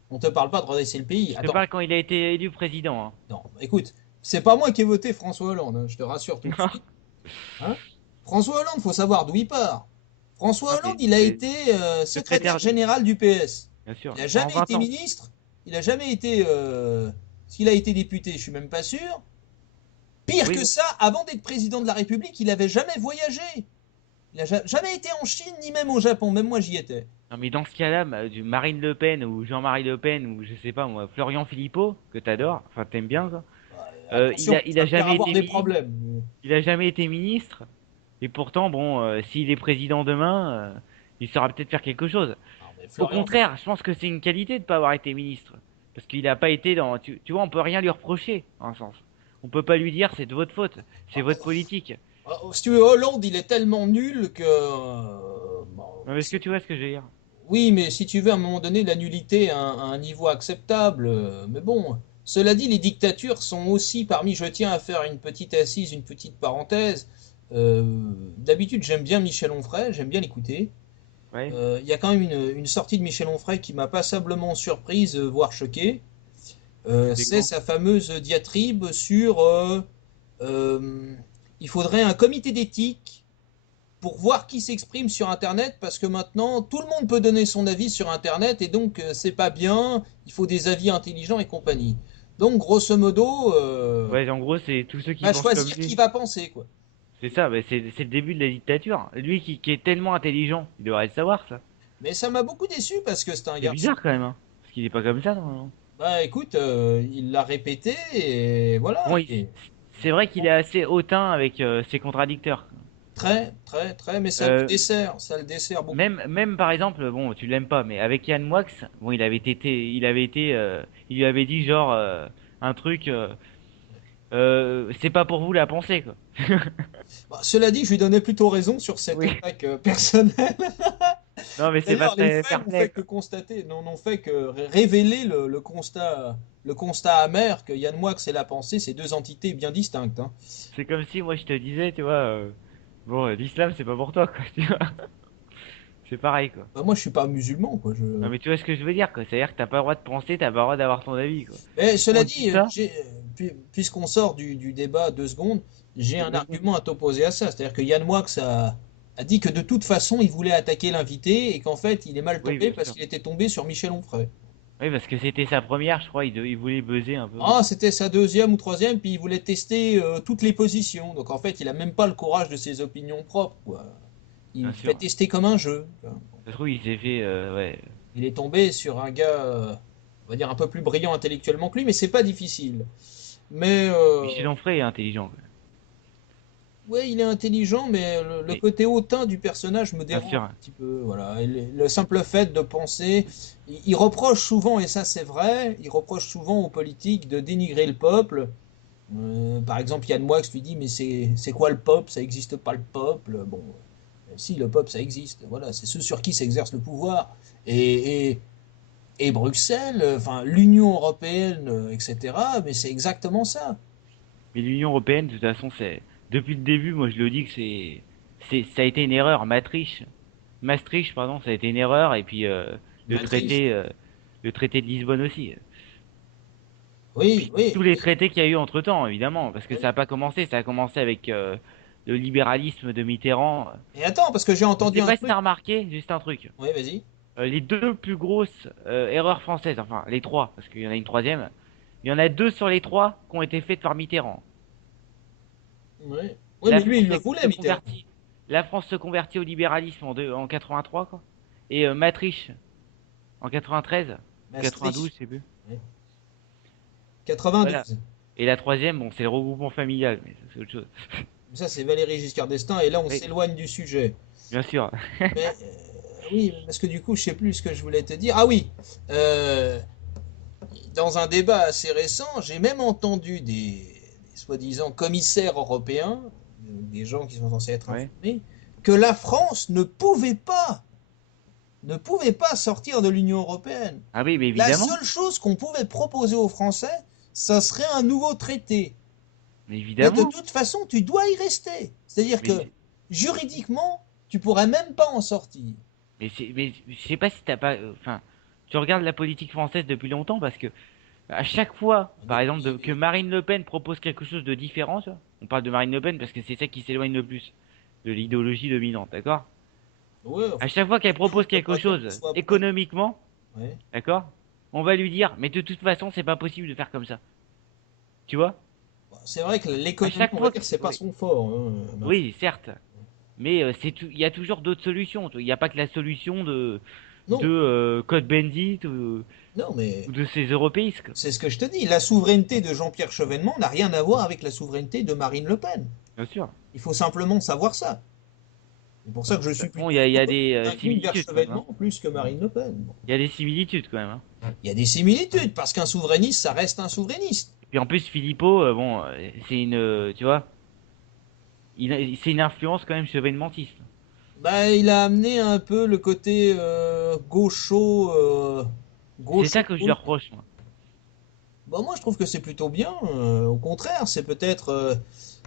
On te parle pas de redresser le pays. Je te Attends. parle quand il a été élu président, Non, écoute, c'est pas moi qui ai voté François Hollande, hein, je te rassure tout de hein. suite. Hein. François Hollande, faut savoir d'où il part. François Non, Hollande, il a été secrétaire secrétaire, général du PS. bien sûr, Il a pendant jamais 20 été ans. ministre. Il a jamais été. S'il a été député, je suis même pas sûr. Pire Oui, que ça, avant d'être président de la République, il avait jamais voyagé. Il a jamais été en Chine ni même au Japon. Même moi, j'y étais. non, mais dans ce cas-là, du Marine Le Pen ou Jean-Marie Le Pen ou je sais pas moi, Florian Philippot, que t'adores, enfin t'aimes bien quoi. Attention, Il ça a va faire jamais avoir été des ministre, problèmes. il a jamais été ministre. Et pourtant, bon, s'il est président demain, il saura peut-être faire quelque chose. Non, mais Au Florian, contraire, je pense que c'est une qualité de pas avoir été ministre. Parce qu'il a pas été dans, tu vois, on peut rien lui reprocher, en un sens. On peut pas lui dire c'est de votre faute, c'est votre politique. si tu veux, Hollande, il est tellement nul que. Bon, Non, mais est-ce que tu vois ce que je veux dire? oui, mais si tu veux, à un moment donné, la nullité à un niveau acceptable. Mais bon, cela dit, les dictatures sont aussi parmi. Je tiens à faire une petite assise, une petite parenthèse. Euh, D'habitude, j'aime bien Michel Onfray, j'aime bien l'écouter. Ouais, Il y a quand même une sortie de Michel Onfray qui m'a passablement surprise, voire choquée. c'était C'est quand? sa fameuse diatribe sur euh, il faudrait un comité d'éthique pour voir qui s'exprime sur Internet, parce que maintenant tout le monde peut donner son avis sur Internet et donc c'est pas bien, il faut des avis intelligents et compagnie. Donc grosso modo, Ouais, en gros, c'est tous ceux qui va pensent comme choisir qui lui. va penser quoi. C'est ça, bah, c'est le début de la dictature. Lui qui est tellement intelligent, il devrait le savoir, ça. Mais ça m'a beaucoup déçu parce que c'est un C'est garçon. bizarre quand même, hein. Parce qu'il est pas comme ça, non? Bah écoute, il l'a répété et voilà. Bon, Et c'est vrai qu'il est assez hautain avec ses contradicteurs. très très très, mais Euh, ça le dessert beaucoup. même par exemple, bon, tu l'aimes pas, mais avec Yann Moix, bon, il lui avait dit genre un truc, c'est pas pour vous la pensée, quoi. Bah, cela dit, je lui donnais plutôt raison sur cette Oui. attaque personnelle. Non, mais c'est pas D'ailleurs, les très faits n'ont fait fair-play, que quoi. constater, n'ont fait que révéler le constat amer que Yann Moix et la pensée, c'est deux entités bien distinctes. Hein. C'est comme si moi je te disais, tu vois, bon, l'islam c'est pas pour toi, quoi, tu vois. C'est pareil, quoi. Bah, moi, je suis pas musulman, quoi. Non, mais tu vois ce que je veux dire, quoi. C'est-à-dire que t'as pas le droit de penser, t'as pas le droit d'avoir ton avis, quoi. Mais cela On dit dit, ça, puisqu'on sort du débat 2 secondes, j'ai un argument à t'opposer à ça. C'est-à-dire que Yann Moix a dit que de toute façon, il voulait attaquer l'invité et qu'en fait, il est mal oui, tombé bien parce sûr. qu'il était tombé sur Michel Onfray. Oui, parce que c'était sa première, je crois, il voulait buzzer un peu. Ah, c'était sa deuxième ou troisième, puis il voulait tester toutes les positions. Donc en fait, il a même pas le courage de ses opinions propres, quoi. Bien Il fait sûr. tester comme un jeu. Ça se trouve, il s'est fait, ouais. Il est tombé sur un gars, on va dire, un peu plus brillant intellectuellement que lui, mais c'est pas difficile. Mais Michel Onfray est intelligent, quoi. Ouais, il est intelligent, mais le Mais, côté hautain du personnage me bien dérange sûr. un petit peu. Voilà, et le simple fait de penser, il reproche souvent, et ça c'est vrai, il reproche souvent aux politiques de dénigrer le peuple. Par exemple, Yann Moix lui dit, mais c'est quoi le peuple? Ça n'existe pas le peuple. Bon, si le peuple ça existe. Voilà, c'est ceux sur qui s'exerce le pouvoir. Et, et, et Bruxelles, enfin l'Union européenne, etc. Mais c'est exactement ça. Mais l'Union européenne, de toute façon, c'est depuis le début, moi je le dis que ça a été une erreur. Maastricht, pardon, ça a été une erreur. Et puis Maastricht. le traité de Lisbonne aussi. Oui, Puis tous oui, les oui, traités qu'il y a eu entre-temps, évidemment, parce que ça oui. n'a pas commencé. Ça a commencé avec le libéralisme de Mitterrand. Et attends, parce que j'ai Je entendu sais un pas si truc. t'as remarqué, juste un truc. Oui, vas-y. Les deux plus grosses erreurs françaises, enfin les trois, parce qu'il y en a une troisième, il y en a deux sur les trois qui ont été faites par Mitterrand. Oui. Oui, La mais lui, France il le voulait, se Mitterrand. convertit, la France se convertit au libéralisme en 83, quoi. Et Maastricht en 93 ou 92, Maastricht. je sais plus. Oui. Voilà. 92. Et la troisième, bon, c'est le regroupement familial, mais ça, c'est autre chose. Ça, c'est Valéry Giscard d'Estaing, et là, on Oui, s'éloigne du sujet. bien sûr. Mais oui, parce que du coup, je sais plus ce que je voulais te dire. Ah oui, euh, dans un débat assez récent, j'ai même entendu des soi-disant commissaires européens, des gens qui sont censés être Ouais. informés, que la France ne pouvait pas sortir de l'Union européenne. Ah oui, mais La évidemment. seule chose qu'on pouvait proposer aux Français, ça serait un nouveau traité. Mais Mais de évidemment. toute façon, tu dois y rester. C'est-à-dire que Mais, juridiquement, tu pourrais même pas en sortir. mais je sais pas si t'as pas, enfin, tu regardes la politique française depuis longtemps parce que à chaque fois, par exemple, que Depuis. Marine Le Pen propose quelque chose de différent, tu vois, on parle de Marine Le Pen parce que c'est celle qui s'éloigne le plus de l'idéologie dominante, d'accord? Ouais, À enfin, chaque fois qu'elle on propose peut quelque pas dire que ce chose soit pas. économiquement, Ouais. d'accord? On va lui dire, mais de toute façon, c'est pas possible de faire comme ça. Tu vois? Bon, c'est vrai que À l'économie, chaque on va fois dire, que, c'est pas oui, son fort, hein, oui, certes, mais il y a toujours d'autres solutions. Il n'y a pas que la solution de Non, Cohn-Bendit non, mais ou de ces européistes, quoi. c'est ce que je te dis. La souveraineté de Jean-Pierre Chevènement n'a rien à voir avec la souveraineté de Marine Le Pen. Bien sûr. Il faut simplement savoir ça. C'est pour ça que je suis Bon, plutôt il y a des incline vers similitudes quand même, Chevènement hein. plus que Marine Le Pen. Bon. Il y a des similitudes quand même, hein. Il y a des similitudes, parce qu'un souverainiste, ça reste un souverainiste. Et puis en plus, Philippot, bon, c'est une, tu vois, c'est une influence quand même chevènementiste. Bah, il a amené un peu le côté gaucho, C'est ça gaucho que je lui cool. reproche, moi. Bah, moi, je trouve que c'est plutôt bien. Au contraire, c'est peut-être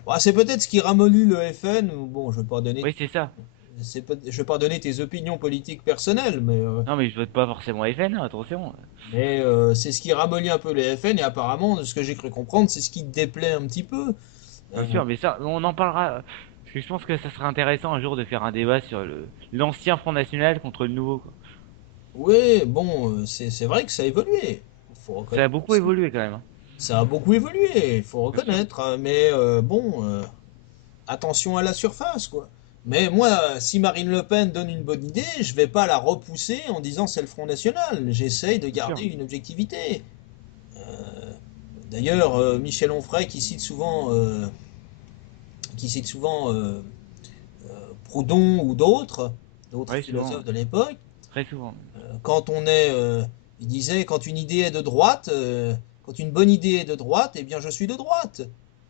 ce qui ramollit le FN. Bon, Oui, c'est ça. je vais pas donner tes opinions politiques personnelles, Non, mais je vote pas forcément FN, hein, attention. c'est ce qui ramollit un peu le FN. Et apparemment, de ce que j'ai cru comprendre, c'est ce qui te déplaît un petit peu. Bien sûr, mais ça, on en parlera. Parce que je pense que ça serait intéressant un jour de faire un débat sur l'ancien Front National contre le nouveau, quoi. Oui, bon, c'est vrai que ça a évolué. Il faut Ça a reconnaître beaucoup aussi. évolué quand même, hein. Ça a beaucoup évolué, il faut Bien sûr. reconnaître. Mais bon, attention à la surface, quoi. Mais moi, si Marine Le Pen donne une bonne idée, je vais pas la repousser en disant c'est le Front National. J'essaye de Bien garder sûr. une objectivité. D'ailleurs, Michel Onfray qui cite souvent Proudhon ou d'autres Oui, souvent, philosophes de l'époque, très souvent. quand on est, il disait, quand une idée est de droite, quand une bonne idée est de droite, eh bien je suis de droite.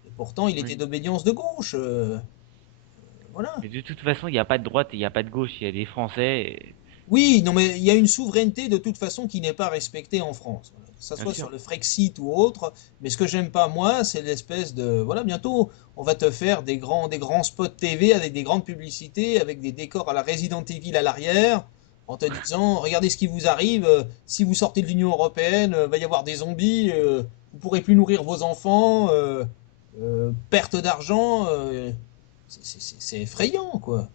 Et pourtant, il était Oui. d'obédience de gauche. Voilà. Mais de toute façon, il n'y a pas de droite et il n'y a pas de gauche. Il y a des Français. Oui, non, mais il y a une souveraineté de toute façon qui n'est pas respectée en France. Voilà. Que ça Bien soit sur sûr. le Frexit ou autre. Mais ce que j'aime pas, moi, c'est l'espèce de. Voilà, bientôt, on va te faire des grands spots TV avec des grandes publicités, avec des décors à la Resident Evil à l'arrière, en te disant regardez ce qui vous arrive, si vous sortez de l'Union Européenne, va y avoir des zombies, vous pourrez plus nourrir vos enfants, perte d'argent. C'est effrayant, quoi.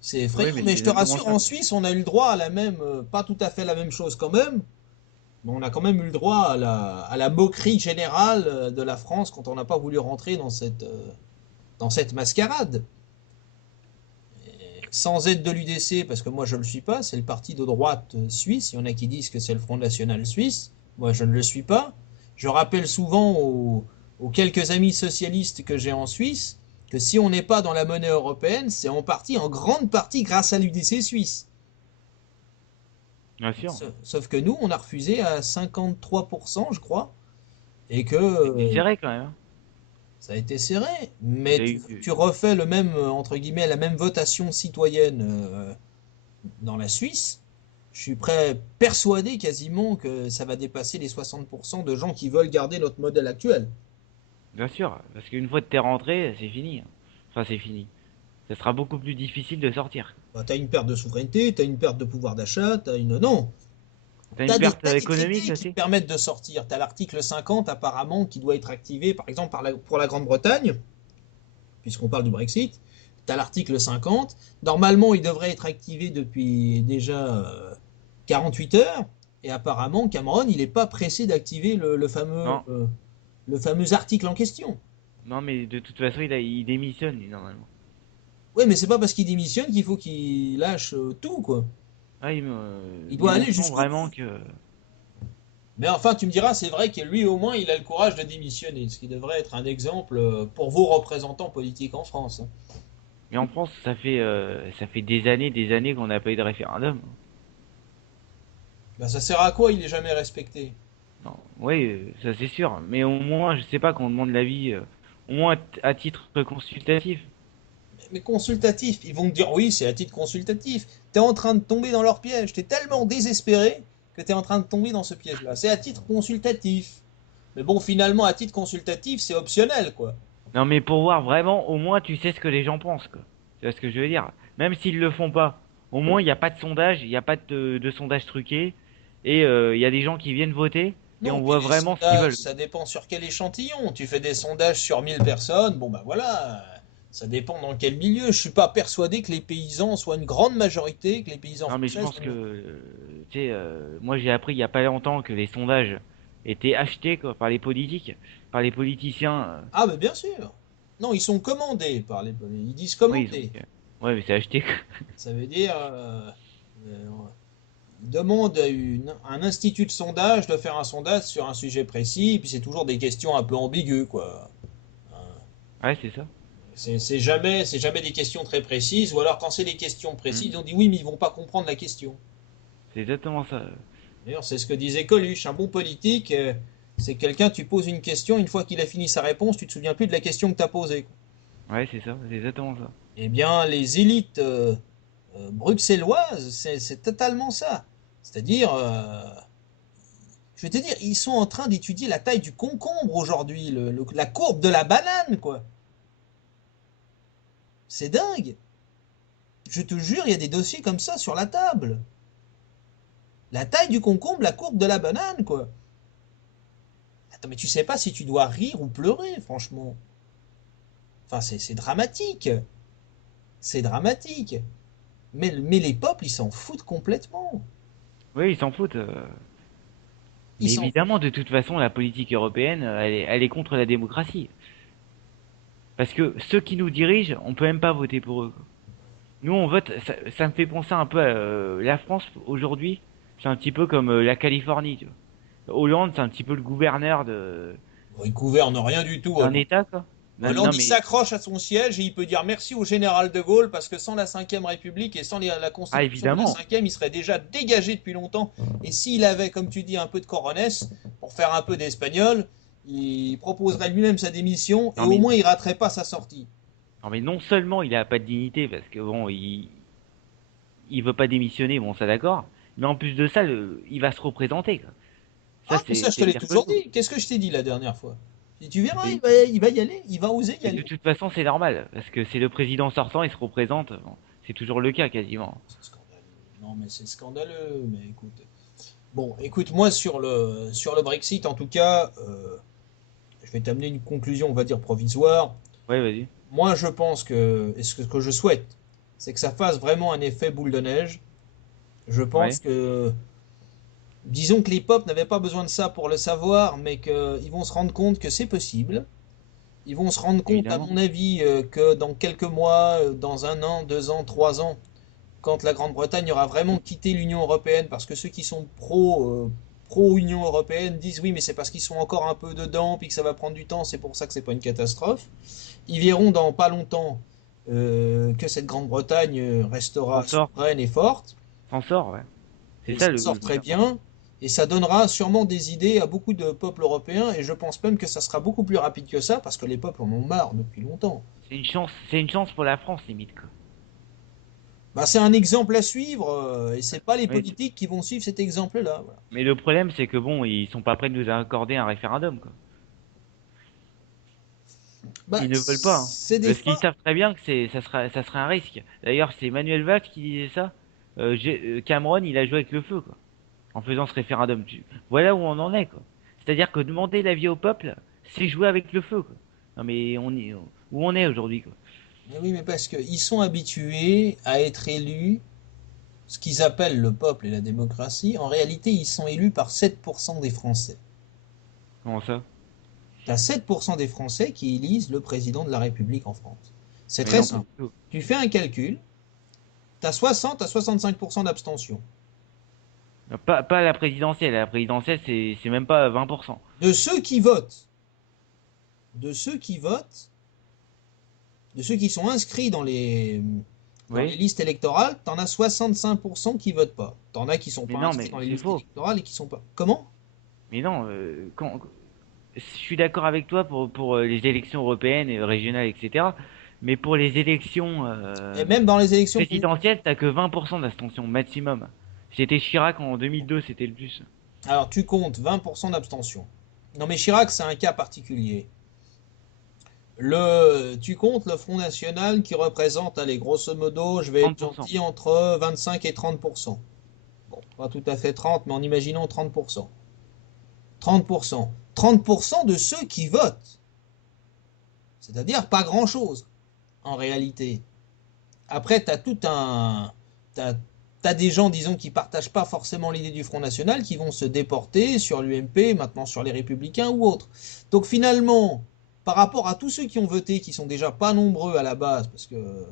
C'est Oui, effrayant, mais mais c'est je te exactement rassure, ça. en Suisse, on a eu le droit à la même, pas tout à fait la même chose quand même, mais on a quand même eu le droit à la moquerie générale de la France quand on n'a pas voulu rentrer dans cette mascarade. Sans être de l'UDC, parce que moi je ne le suis pas, c'est le parti de droite suisse, il y en a qui disent que c'est le Front National suisse, moi je ne le suis pas. Je rappelle souvent aux quelques amis socialistes que j'ai en Suisse que si on n'est pas dans la monnaie européenne, c'est en grande partie grâce à l'UDC suisse. Bien sûr. Sauf que nous, on a refusé à 53%, je crois, et que C'est serré quand même, hein. ça a été serré. Il y Mais a tu eu... refais le même, entre guillemets, la même votation citoyenne dans la Suisse, je suis persuadé quasiment que ça va dépasser les 60% de gens qui veulent garder notre modèle actuel. Bien sûr, parce qu'une fois que t'es rentré, c'est fini, hein. Enfin, c'est fini. Ça sera beaucoup plus difficile de sortir. Bah, t'as une perte de souveraineté, t'as une perte de pouvoir d'achat, t'as une... Non, T'as une perte t'as des économique traités qui te aussi? permettent de sortir. T'as l'article 50 apparemment qui doit être activé, par exemple, pour la Grande-Bretagne, puisqu'on parle du Brexit. T'as l'article 50. Normalement, il devrait être activé depuis déjà 48 heures. Et apparemment, Cameron, il n'est pas pressé d'activer Non, le fameux article en question. non, mais de toute façon, il démissionne, lui, normalement. Ouais, mais c'est pas parce qu'il démissionne qu'il faut qu'il lâche tout, quoi. Ah, Il mais doit on aller sent jusqu'au vraiment bout. que... Mais enfin, tu me diras, c'est vrai que lui, au moins, il a le courage de démissionner, ce qui devrait être un exemple pour vos représentants politiques en France, hein. Mais en France, ça fait des années qu'on n'a pas eu de référendum. Ben, ça sert à quoi? Il est jamais respecté. Non, oui, ça c'est sûr. Mais au moins, je sais pas qu'on demande l'avis, au moins à titre consultatif. Mais consultatif, ils vont te dire oui, c'est à titre consultatif. T'es en train de tomber dans leur piège. T'es tellement désespéré que t'es en train de tomber dans ce piège-là. C'est à titre consultatif. Mais bon, finalement, à titre consultatif, c'est optionnel, quoi. Non, mais pour voir vraiment, au moins tu sais ce que les gens pensent, quoi. Tu vois ce que je veux dire? Même s'ils le font pas, au moins il n'y a pas de sondage, il n'y a pas de sondage truqué, et il y a des gens qui viennent voter, et Non, on puis voit les vraiment ce qu'ils sondages, veulent. ça dépend sur quel échantillon. Tu fais des sondages sur 1000 personnes, bon ben voilà, ça dépend dans quel milieu. Je suis pas persuadé que les paysans soient une grande majorité, que les paysans Non, mais je français pense soient que, une... tu sais, moi j'ai appris il y a pas longtemps que les sondages étaient achetés quoi, par les politiques, par les politiciens. Ah ben bien sûr. Non, ils sont commandés par les... Ils disent Oui, donc, commandés. ouais, mais c'est acheté, quoi. Ça veut dire... euh, ils demandent un institut de sondage de faire un sondage sur un sujet précis, et puis c'est toujours des questions un peu ambiguës, quoi. Ouais, c'est ça. C'est jamais des questions très précises, ou alors quand c'est des questions Hmm. précises, on dit oui, mais ils vont pas comprendre la question. C'est exactement ça. D'ailleurs, c'est ce que disait Coluche, un bon politique, c'est quelqu'un, tu poses une question, une fois qu'il a fini sa réponse, tu te souviens plus de la question que tu as posée. Ouais, c'est ça, c'est exactement ça. Eh bien, les élites bruxelloises, c'est totalement ça. C'est-à-dire, je vais te dire, ils sont en train d'étudier la taille du concombre aujourd'hui, la courbe de la banane, quoi. C'est dingue. Je te jure, il y a des dossiers comme ça sur la table. La taille du concombre, la courbe de la banane, quoi. Attends, mais tu sais pas si tu dois rire ou pleurer, franchement. Enfin, c'est dramatique. C'est dramatique. Mais les peuples, ils s'en foutent complètement. Oui, ils s'en foutent. Ils Mais s'en évidemment, de toute façon, la politique européenne, elle est contre la démocratie. Parce que ceux qui nous dirigent, on peut même pas voter pour eux, quoi. Nous, on vote, ça me fait penser un peu à la France aujourd'hui. C'est un petit peu comme la Californie, tu vois. Hollande, c'est un petit peu le gouverneur Bon, ils gouvernent rien du tout, d'un Hollande. État, quoi. Hollande, Non, il mais, s'accroche à son siège et il peut dire merci au général de Gaulle parce que sans la Cinquième République et sans la ah, constitution de la évidemment. Cinquième, il serait déjà dégagé depuis longtemps. Et s'il avait, comme tu dis, un peu de coronesse pour faire un peu d'espagnol, il proposerait lui-même sa démission et Non, au mais, moins il raterait pas sa sortie. non, mais non seulement il a pas de dignité, parce que bon, il veut pas démissionner, bon, ça d'accord. Mais en plus de ça, il va se représenter, quoi. Ça, Ah, mais ça, je c'est te l'ai pire que toujours tout. dit. Qu'est-ce que je t'ai dit la dernière fois? Et tu verras, Et, il va y aller, il va oser y et de aller. toute façon, c'est normal, parce que c'est le président sortant, il se représente. Bon, c'est toujours le cas, quasiment. C'est scandaleux. Non, mais c'est scandaleux. Mais écoute. Bon, écoute, moi sur le Brexit, en tout cas, je vais t'amener une conclusion, on va dire provisoire. Ouais, vas-y. Moi, je pense que, et ce que je souhaite, c'est que ça fasse vraiment un effet boule de neige. Je pense Ouais, que, disons que les pop n'avaient pas besoin de ça pour le savoir, mais qu'ils vont se rendre compte que c'est possible. Ils vont se rendre compte, à évidemment. mon avis, que dans quelques mois, dans un an, 2 ans, 3 ans, quand la Grande-Bretagne aura vraiment quitté l'Union européenne, parce que ceux qui sont pro-Union européenne disent oui, mais c'est parce qu'ils sont encore un peu dedans, puis que ça va prendre du temps, c'est pour ça que c'est pas une catastrophe. Ils verront dans pas longtemps que cette Grande-Bretagne S'en restera sort, souveraine et forte, s'en sort, ouais. C'est et ça ça le sort plus très important. bien, et ça donnera sûrement des idées à beaucoup de peuples européens, et je pense même que ça sera beaucoup plus rapide que ça, parce que les peuples en ont marre depuis longtemps. C'est une chance pour la France limite quoi. Bah, c'est un exemple à suivre, et c'est pas les Mais, politiques qui vont suivre cet exemple-là. Voilà. mais le problème c'est que bon, ils sont pas prêts de nous accorder un référendum quoi. Bah, Ils ne veulent pas, hein. c'est des Parce qu'ils fois. savent très bien que ça serait un risque. D'ailleurs, c'est Manuel Valls qui disait ça. Cameron, il a joué avec le feu, quoi, en faisant ce référendum. Voilà où on en est, quoi. C'est-à-dire que demander l'avis au peuple, c'est jouer avec le feu, quoi. Non mais où on est aujourd'hui, quoi. Mais oui, mais parce qu'ils sont habitués à être élus, ce qu'ils appellent le peuple et la démocratie. En réalité, ils sont élus par 7% des Français. Comment ça? Tu as 7% des Français qui élisent le président de la République en France. C'est Mais très non, pas du simple. tout. Tu fais un calcul, tu as 60 à 65% d'abstention. Non, pas la présidentielle. La présidentielle, c'est même pas 20%. De ceux qui votent, de ceux qui votent, de ceux qui sont inscrits dans les Oui. listes électorales, tu en as 65% qui votent pas. Tu en as qui sont Mais pas non, inscrits mais dans les c'est listes faux. électorales et qui sont pas. Comment? Mais non, je suis d'accord avec toi pour les élections européennes et régionales, etc. Mais pour les élections Et même dans les élections présidentielles, t'as que 20% d'abstention maximum. C'était Chirac en 2002, c'était le plus. Alors tu comptes 20% d'abstention. Non mais Chirac, c'est un cas particulier. Tu comptes le Front National qui représente, allez, grosso modo, je vais être 30%. gentil, entre 25 et 30%. Bon, pas tout à fait 30, mais en imaginant 30%. 30%. 30% de ceux qui votent. C'est-à-dire pas grand-chose, en réalité. Après, T'as, t'as des gens, disons, qui partagent pas forcément l'idée du Front National, qui vont se déporter sur l'UMP, maintenant sur les Républicains ou autres. Donc finalement, par rapport à tous ceux qui ont voté, qui sont déjà pas nombreux à la base, parce que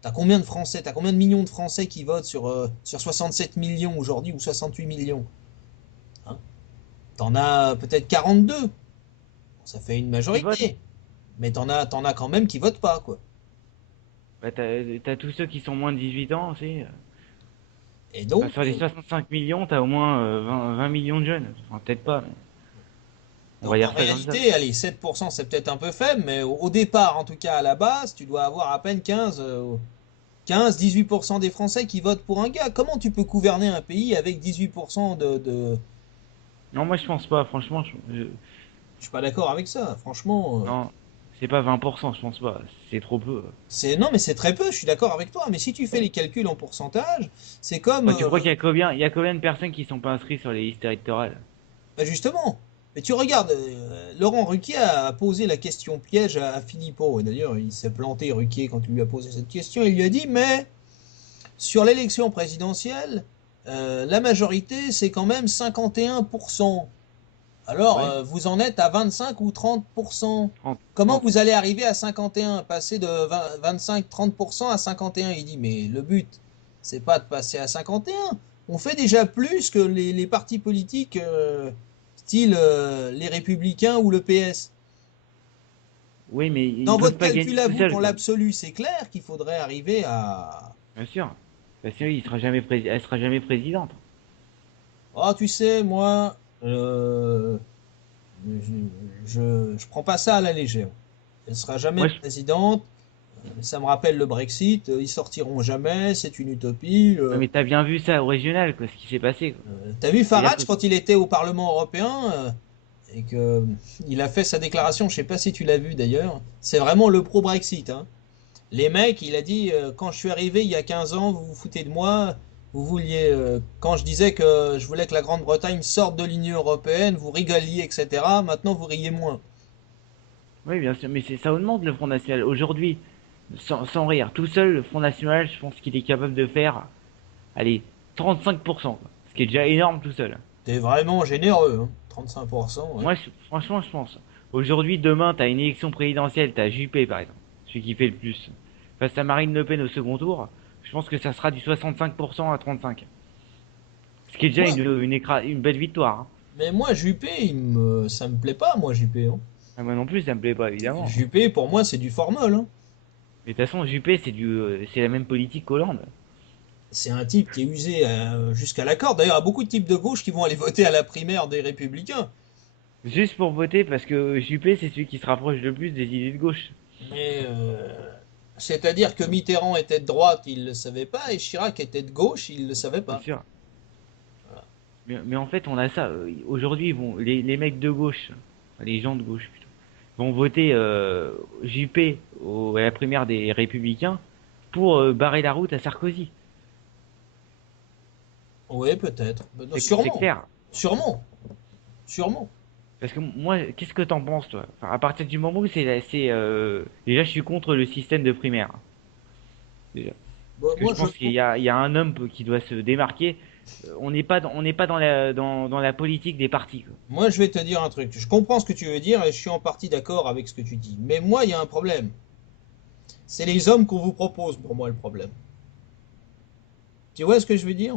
t'as combien de Français, t'as combien de millions de Français qui votent sur 67 millions aujourd'hui ou 68 millions, hein? T'en as peut-être 42. Ça fait une Qui votent? majorité. Mais t'en as quand même qui votent pas, quoi. Bah, t'as tous ceux qui sont moins de 18 ans aussi. Et Enfin, donc, sur les 65 millions, t'as au moins 20 millions de jeunes. Enfin, peut-être pas, mais on va donc en dire ça comme ça. réalité, allez, 7% c'est peut-être un peu faible, mais au départ, en tout cas à la base, tu dois avoir à peine 15-18% des Français qui votent pour un gars. Comment tu peux gouverner un pays avec 18% Non, moi je pense pas, franchement. Je suis pas d'accord avec ça, franchement. Non, c'est pas 20%, je pense pas. C'est trop peu. Non, mais c'est très peu, je suis d'accord avec toi. Mais si tu fais les calculs en pourcentage, c'est comme... Bah, tu crois il y a combien de personnes qui sont pas inscrites sur les listes électorales? bah justement, mais tu regardes, Laurent Ruquier a posé la question piège à Philippot. Et d'ailleurs, il s'est planté, Ruquier, quand il lui a posé cette question. Il lui a dit, mais sur l'élection présidentielle, la majorité, c'est quand même 51%. Alors, Oui, vous en êtes à 25 ou 30%. 30, Comment 30. vous allez arriver à 51, passer de 25-30% à 51? Il dit, mais le but, c'est pas de passer à 51. On fait déjà plus que les partis politiques, style les Républicains ou le PS. Oui, mais Dans ils peuvent votre pas gagner calcul à tout vous, seuls, dans quoi. l'absolu, c'est clair qu'il faudrait arriver à... Bien sûr. Parce que elle sera jamais présidente. Oh, tu sais, moi, je prends pas ça à la légère. Elle sera jamais Moi, je... présidente. Ça me rappelle le Brexit. Ils sortiront jamais. C'est une utopie. Ouais, mais t'as bien vu ça au régional, quoi, ce qui s'est passé, quoi. T'as vu C'est-à-dire que Farage quand il était au Parlement européen et que il a fait sa déclaration. Je sais pas si tu l'as vu d'ailleurs. C'est vraiment le pro-Brexit, hein. Les mecs, il a dit quand je suis arrivé il y a 15 ans, vous vous foutez de moi. Vous vouliez, quand je disais que je voulais que la Grande-Bretagne sorte de l'Union européenne, vous rigoliez, etc. Maintenant, vous riez moins. oui, bien sûr, mais ça augmente le Front National. Aujourd'hui, sans rire, tout seul, le Front National, je pense qu'il est capable de faire, allez, 35%, quoi. Ce qui est déjà énorme tout seul. T'es vraiment généreux, hein. 35%, ouais. Moi, franchement, je pense. Aujourd'hui, demain, t'as une élection présidentielle, t'as Juppé, par exemple, celui qui fait le plus. Face à Marine Le Pen au second tour, je pense que ça sera du 65% à 35%. Ce qui est déjà Moi, une belle victoire, hein. Mais moi, Juppé, ça me plaît pas, moi, Juppé, hein. Ah, moi non plus, ça me plaît pas, évidemment. Juppé, pour moi, c'est du formol, hein. Mais de toute façon, Juppé, c'est la même politique qu'Hollande. C'est un type qui est usé jusqu'à la corde. D'ailleurs, il y a beaucoup de types de gauche qui vont aller voter à la primaire des Républicains. Juste pour voter, parce que Juppé, c'est celui qui se rapproche le plus des idées de gauche. Mais c'est-à-dire que Mitterrand était de droite, il ne le savait pas, et Chirac était de gauche, il ne le savait C'est pas. sûr. Mais en fait, on a ça. Aujourd'hui, les mecs de gauche, les gens de gauche plutôt, vont voter Juppé à la primaire des Républicains pour barrer la route à Sarkozy. Oui, peut-être. C'est Sûrement. clair. Sûrement. Sûrement. Parce que moi, qu'est-ce que t'en penses, toi? Enfin, à partir du moment où déjà, je suis contre le système de primaire. Déjà. Parce Bon, que je moi, je pense trouve. il y a un homme qui doit se démarquer. On n'est pas dans la politique des partis, quoi. Moi, je vais te dire un truc. Je comprends ce que tu veux dire et je suis en partie d'accord avec ce que tu dis. Mais moi, il y a un problème. C'est les hommes qu'on vous propose, pour moi, le problème. Tu vois ce que je veux dire?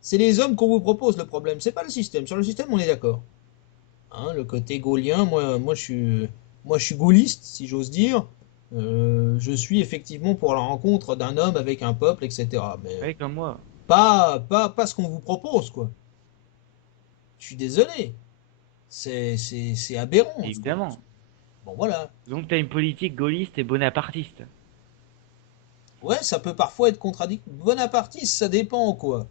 C'est les hommes qu'on vous propose, le problème. C'est pas le système. Sur le système, on est d'accord. Hein, le côté gaulien, moi, je suis gaulliste, si j'ose dire. Je suis effectivement pour la rencontre d'un homme avec un peuple, etc. Mais Ouais, comme moi, pas ce qu'on vous propose, quoi. Je suis désolé. C'est aberrant. évidemment. Bon, voilà. Donc t'as une politique gaulliste et bonapartiste. Ouais, ça peut parfois être contradictoire. Bonapartiste, ça dépend, quoi.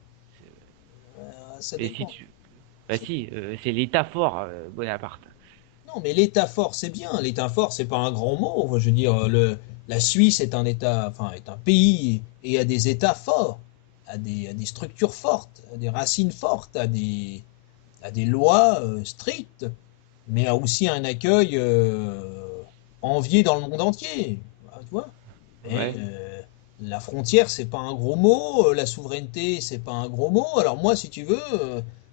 Ça Mais si dépend. tu... Bah si, c'est l'État fort, Bonaparte. Non, mais l'État fort, c'est bien. L'État fort, c'est pas un grand mot. Enfin, je veux dire, la Suisse est un État, enfin, est un pays et a des États forts, a des structures fortes, a des racines fortes, a des lois strictes, mais a aussi un accueil envié dans le monde entier. Ah, tu vois? Et, Ouais. la frontière, c'est pas un gros mot. La souveraineté, c'est pas un gros mot. Alors moi, si tu veux,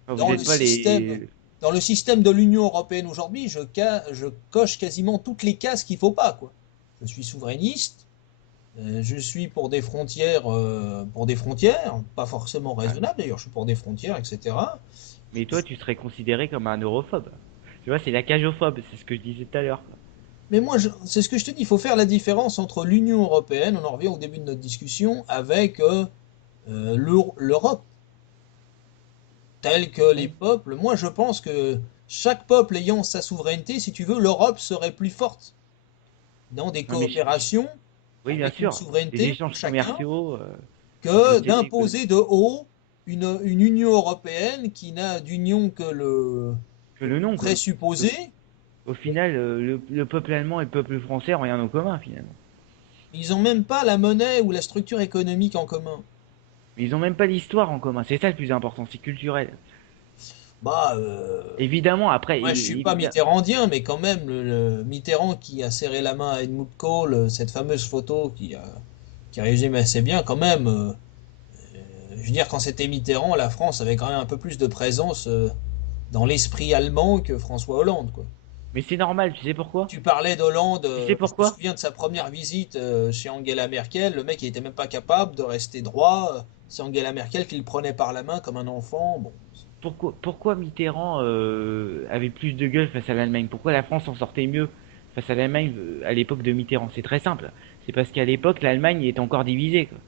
Enfin, vous dans le n'êtes pas système, les... dans le système de l'Union européenne aujourd'hui, je coche quasiment toutes les cases qu'il faut pas, quoi. Je suis souverainiste. Je suis pour des frontières, pas forcément Ouais. raisonnables d'ailleurs. Je suis pour des frontières, etc. Mais toi, tu serais considéré comme un europhobe. Tu vois, c'est la cagophobe, c'est ce que je disais tout à l'heure, quoi. Mais moi, c'est ce que je te dis. Il faut faire la différence entre l'Union européenne, on en revient au début de notre discussion, avec l'Europe. Tels que les Oui. peuples. Moi, je pense que chaque peuple ayant sa souveraineté, si tu veux, l'Europe serait plus forte dans des Non, mais coopérations oui, bien avec une sûr. Les souveraineté pour échanges chacun commerciaux, que société d'imposer économique. de haut une Union européenne qui n'a d'union que Que le nom, quoi. Parce présupposé. que, au final, le peuple allemand et le peuple français ont rien en commun, finalement. Ils n'ont même pas la monnaie ou la structure économique en commun. Mais ils ont même pas l'histoire en commun. C'est ça le plus important, c'est culturel. Bah, Évidemment, après, moi, je suis pas mitterrandien, mais quand même, le Mitterrand qui a serré la main à Helmut Kohl, cette fameuse photo qui résume assez bien, quand même. Je veux dire, quand c'était Mitterrand, la France avait quand même un peu plus de présence dans l'esprit allemand que François Hollande, quoi. mais c'est normal, tu sais pourquoi? Tu parlais d'Hollande, Tu sais je me pourquoi? souviens de sa première visite chez Angela Merkel, le mec il était même pas capable de rester droit, c'est Angela Merkel qui le prenait par la main comme un enfant, bon. Pourquoi Mitterrand avait plus de gueule face à l'Allemagne? Pourquoi la France s'en sortait mieux face à l'Allemagne à l'époque de Mitterrand? C'est très simple. C'est parce qu'à l'époque, l'Allemagne est encore divisée, quoi.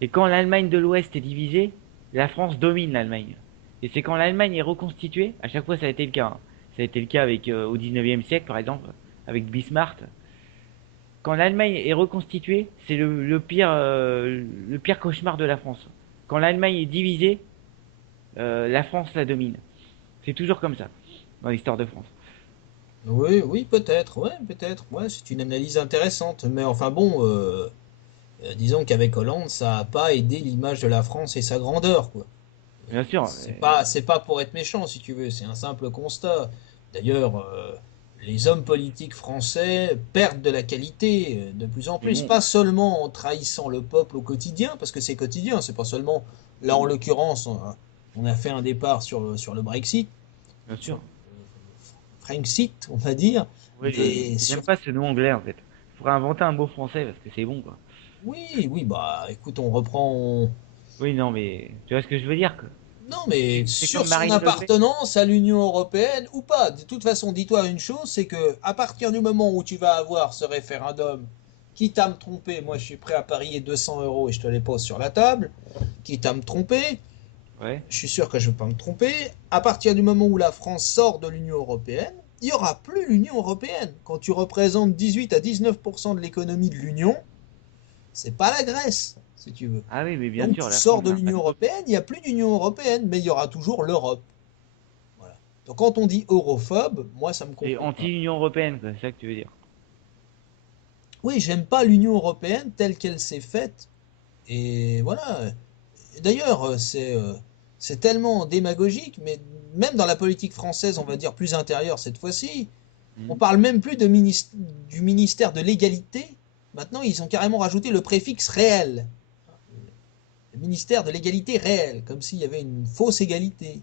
Et quand l'Allemagne de l'Ouest est divisée, la France domine l'Allemagne. Et c'est quand l'Allemagne est reconstituée, à chaque fois ça a été le cas, hein. Ça a été le cas avec, au 19e siècle, par exemple, avec Bismarck. Quand l'Allemagne est reconstituée, c'est le pire cauchemar de la France. Quand l'Allemagne est divisée, la France la domine. C'est toujours comme ça dans l'histoire de France. Oui, oui, peut-être, ouais, peut-être, ouais, c'est une analyse intéressante, mais enfin bon, disons qu'avec Hollande, ça a pas aidé l'image de la France et sa grandeur, quoi. Bien sûr, C'est pas pour être méchant, si tu veux, c'est un simple constat. D'ailleurs, les hommes politiques français perdent de la qualité de plus en mais plus, bon, pas seulement en trahissant le peuple au quotidien, parce que c'est quotidien, c'est pas seulement, là en l'occurrence, on a fait un départ sur le Brexit, bien sur sûr. le Frexit, on va dire, Ouais, mais j'aime sur... pas ce nom anglais en fait. Faudrait inventer un mot français parce que c'est bon quoi. Oui, oui, bah écoute, on reprend... Oui, non, mais tu vois ce que je veux dire quoi. Non, mais C'est sur comme son Marine Le Pen. appartenance à l'Union européenne ou pas. De toute façon, dis-toi une chose, c'est que à partir du moment où tu vas avoir ce référendum, quitte à me tromper, moi je suis prêt à parier 200 euros et je te les pose sur la table, quitte à me tromper, Ouais. je suis sûr que je ne vais pas me tromper, à partir du moment où la France sort de l'Union européenne, il n'y aura plus l'Union européenne. Quand tu représentes 18 à 19% de l'économie de l'Union, c'est pas la Grèce, si tu veux. Ah oui, mais bien Donc sûr, tu la sors France de a un l'Union pactole. européenne, il n'y a plus d'Union européenne, mais il y aura toujours l'Europe. Voilà. Donc quand on dit europhobe, moi ça me C'est convainc pas. anti-Union européenne, quoi, c'est ça que tu veux dire. Oui, j'aime pas l'Union européenne telle qu'elle s'est faite. Et voilà. D'ailleurs, c'est tellement démagogique, mais même dans la politique française, on va dire plus intérieure cette fois-ci, on Mhm. parle même plus du ministère de l'égalité. Maintenant, ils ont carrément rajouté le préfixe réel. Le ministère de l'égalité réelle, comme s'il y avait une fausse égalité.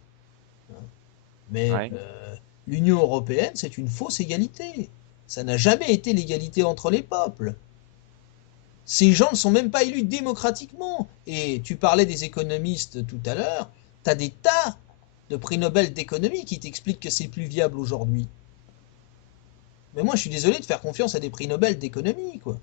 Mais Ouais. l'Union européenne, c'est une fausse égalité. Ça n'a jamais été l'égalité entre les peuples. Ces gens ne sont même pas élus démocratiquement. Et tu parlais des économistes tout à l'heure, tu as des tas de prix Nobel d'économie qui t'expliquent que c'est plus viable aujourd'hui. Mais moi, je suis désolé de faire confiance à des prix Nobel d'économie, quoi.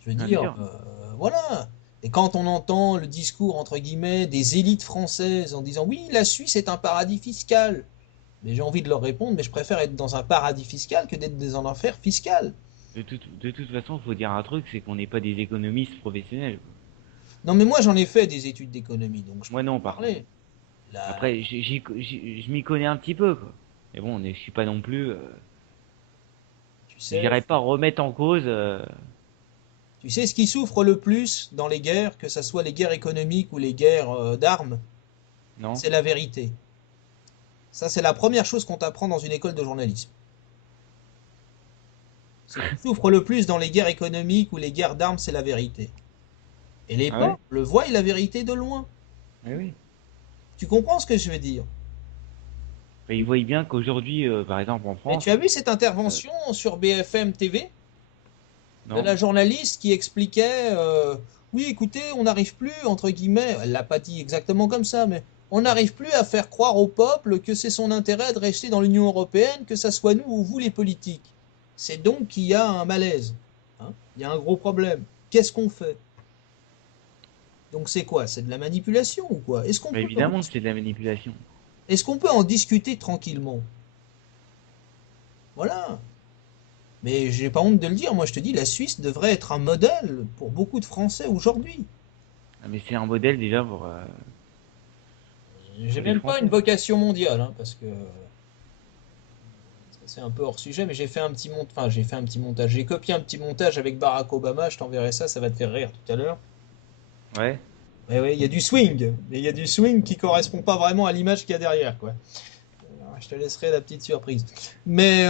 Je veux Bien dire, sûr. voilà. Et quand on entend le discours, entre guillemets, des élites françaises en disant oui, la Suisse est un paradis fiscal, mais j'ai envie de leur répondre, mais je préfère être dans un paradis fiscal que d'être dans un enfer fiscal. De toute façon, faut dire un truc, c'est qu'on n'est pas des économistes professionnels, quoi. Non, mais moi j'en ai fait des études d'économie, donc je peux Moi non, en par contre. parler. Là, Après, je m'y connais un petit peu, quoi. Mais bon, je suis pas non plus. tu sais, J'irai pas remettre en cause. tu sais ce qui souffre le plus dans les guerres, que ce soit les guerres économiques ou les guerres d'armes, Non? c'est la vérité. Ça, c'est la première chose qu'on t'apprend dans une école de journalisme. Ce qui souffre le plus dans les guerres économiques ou les guerres d'armes, c'est la vérité. Et les Ah ouais? peuples voient la vérité de loin. Oui, oui. Tu comprends ce que je veux dire? Bah, ils voient bien qu'aujourd'hui, par exemple en Et France, tu as vu cette euh, intervention sur BFM TV de non? la journaliste qui expliquait oui, écoutez, on n'arrive plus, entre guillemets, elle l'a pas dit exactement comme ça, mais on n'arrive plus à faire croire au peuple que c'est son intérêt de rester dans l'Union européenne, que ça soit nous ou vous les politiques. C'est donc qu'il y a un malaise. Hein. Il y a un gros problème. Qu'est-ce qu'on fait? Donc c'est quoi? C'est de la manipulation ou quoi? Bah, évidemment que c'est de la manipulation. Est-ce qu'on peut en discuter tranquillement? Voilà. Mais j'ai pas honte de le dire, moi je te dis, la Suisse devrait être un modèle pour beaucoup de Français aujourd'hui. Ah, mais c'est un modèle déjà J'ai pour les même pas une Français. vocation mondiale, hein, parce que c'est un peu hors sujet, mais j'ai fait un petit enfin, j'ai fait un petit montage. J'ai copié un petit montage avec Barack Obama, je t'enverrai ça, ça va te faire rire tout à l'heure. Ouais. Ouais, ouais, il y a du swing, mais il y a du swing qui correspond pas vraiment à l'image qu'il y a derrière, quoi. Alors, je te laisserai la petite surprise. Mais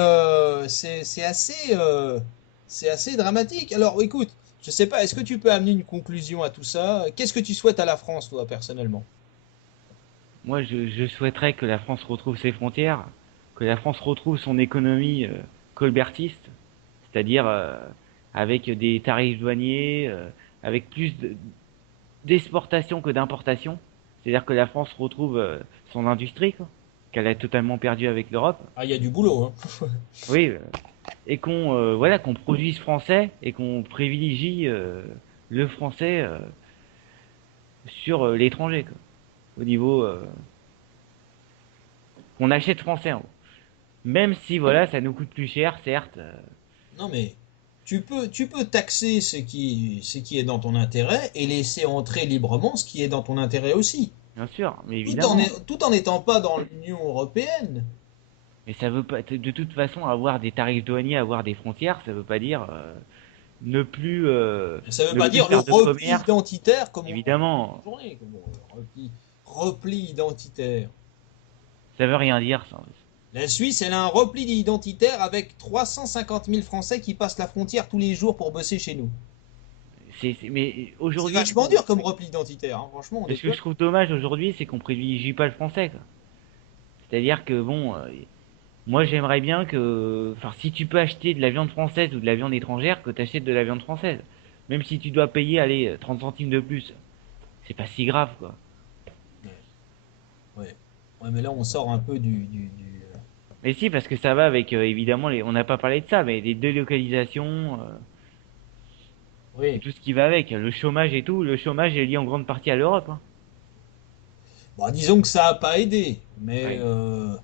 c'est assez dramatique. Alors, écoute, je sais pas, est-ce que tu peux amener une conclusion à tout ça? Qu'est-ce que tu souhaites à la France, toi, personnellement? Moi, je souhaiterais que la France retrouve ses frontières, que la France retrouve son économie colbertiste, c'est-à-dire avec des tarifs douaniers, avec d'exportation que d'importation. C'est-à-dire que la France retrouve son industrie, quoi, qu'elle a totalement perdue avec l'Europe. Ah, il y a du boulot, hein. Oui, et qu'on produise français et qu'on privilégie le français sur l'étranger, quoi. Au niveau qu'on achète français, hein. Même si voilà, ça nous coûte plus cher, certes. Non, mais tu peux taxer ce qui est dans ton intérêt et laisser entrer librement ce qui est dans ton intérêt aussi. Bien sûr, mais évidemment. Tout en n'étant pas dans l'Union européenne. Mais ça veut pas, de toute façon, avoir des tarifs douaniers, avoir des frontières, ça veut pas dire ne plus, euh, Ça veut ne pas plus dire le faire de repli commerce. identitaire comme on entend toute Évidemment, la journée. Repli identitaire. ça veut rien dire, ça. La Suisse, elle a un repli identitaire avec 350 000 Français qui passent la frontière tous les jours pour bosser chez nous. Mais C'est aujourd'hui, vachement dur comme repli identitaire, hein. Franchement, on ce que déconne. je trouve dommage aujourd'hui, c'est qu'on privilégie pas le français, quoi. C'est-à-dire que bon, moi j'aimerais bien que, enfin, si tu peux acheter de la viande française ou de la viande étrangère, que tu achètes de la viande française. Même si tu dois payer, allez, 30 centimes de plus, c'est pas si grave, quoi. Ouais, mais là, on sort un peu Mais si, parce que ça va avec, évidemment, on n'a pas parlé de ça, mais les délocalisations, et Oui. tout ce qui va avec, le chômage et tout. Le chômage est lié en grande partie à l'Europe, hein. Bon, disons que ça n'a pas aidé, mais Ouais.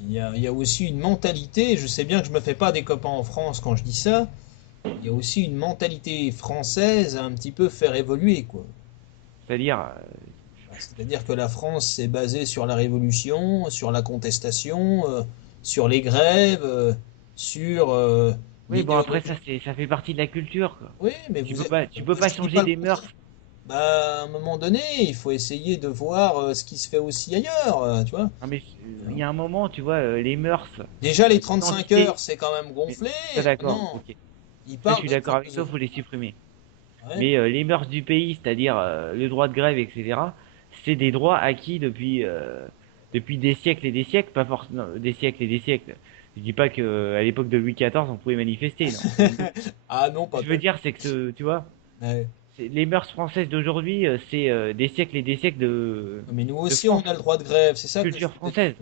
il y a aussi une mentalité. Je sais bien que je me fais pas des copains en France quand je dis ça. Il y a aussi une mentalité française à un petit peu faire évoluer, quoi. C'est-à-dire, C'est-à-dire que la France s'est basée sur la révolution, sur la contestation, sur les grèves, sur oui, bon, après, ça, l'idéologie. ça fait partie de la culture, quoi. Oui, mais Tu peux pas je dis changer pas le des mœurs. contraire. Bah, à un moment donné, il faut essayer de voir ce qui se fait aussi ailleurs, tu vois. Non, mais il y a un moment, tu vois, les mœurs, Déjà, les 35 l'identité. heures, c'est quand même Mais, gonflé. ça, d'accord, Maintenant, ok. il Ça, je parle suis de d'accord avec toi, 32 faut les supprimer. heures. Ouais. Mais les mœurs du pays, c'est-à-dire le droit de grève, etc., c'est des droits acquis depuis des siècles et des siècles, pas forcément des siècles et des siècles. Je dis pas que à l'époque de Louis XIV, on pouvait manifester, non. Ah non, Ce pas que je veux tellement. dire, c'est que, tu vois, Ouais. les mœurs françaises d'aujourd'hui, c'est des siècles et des siècles Mais nous de aussi, on France, a le droit de grève, c'est ça que je culture voulais te française.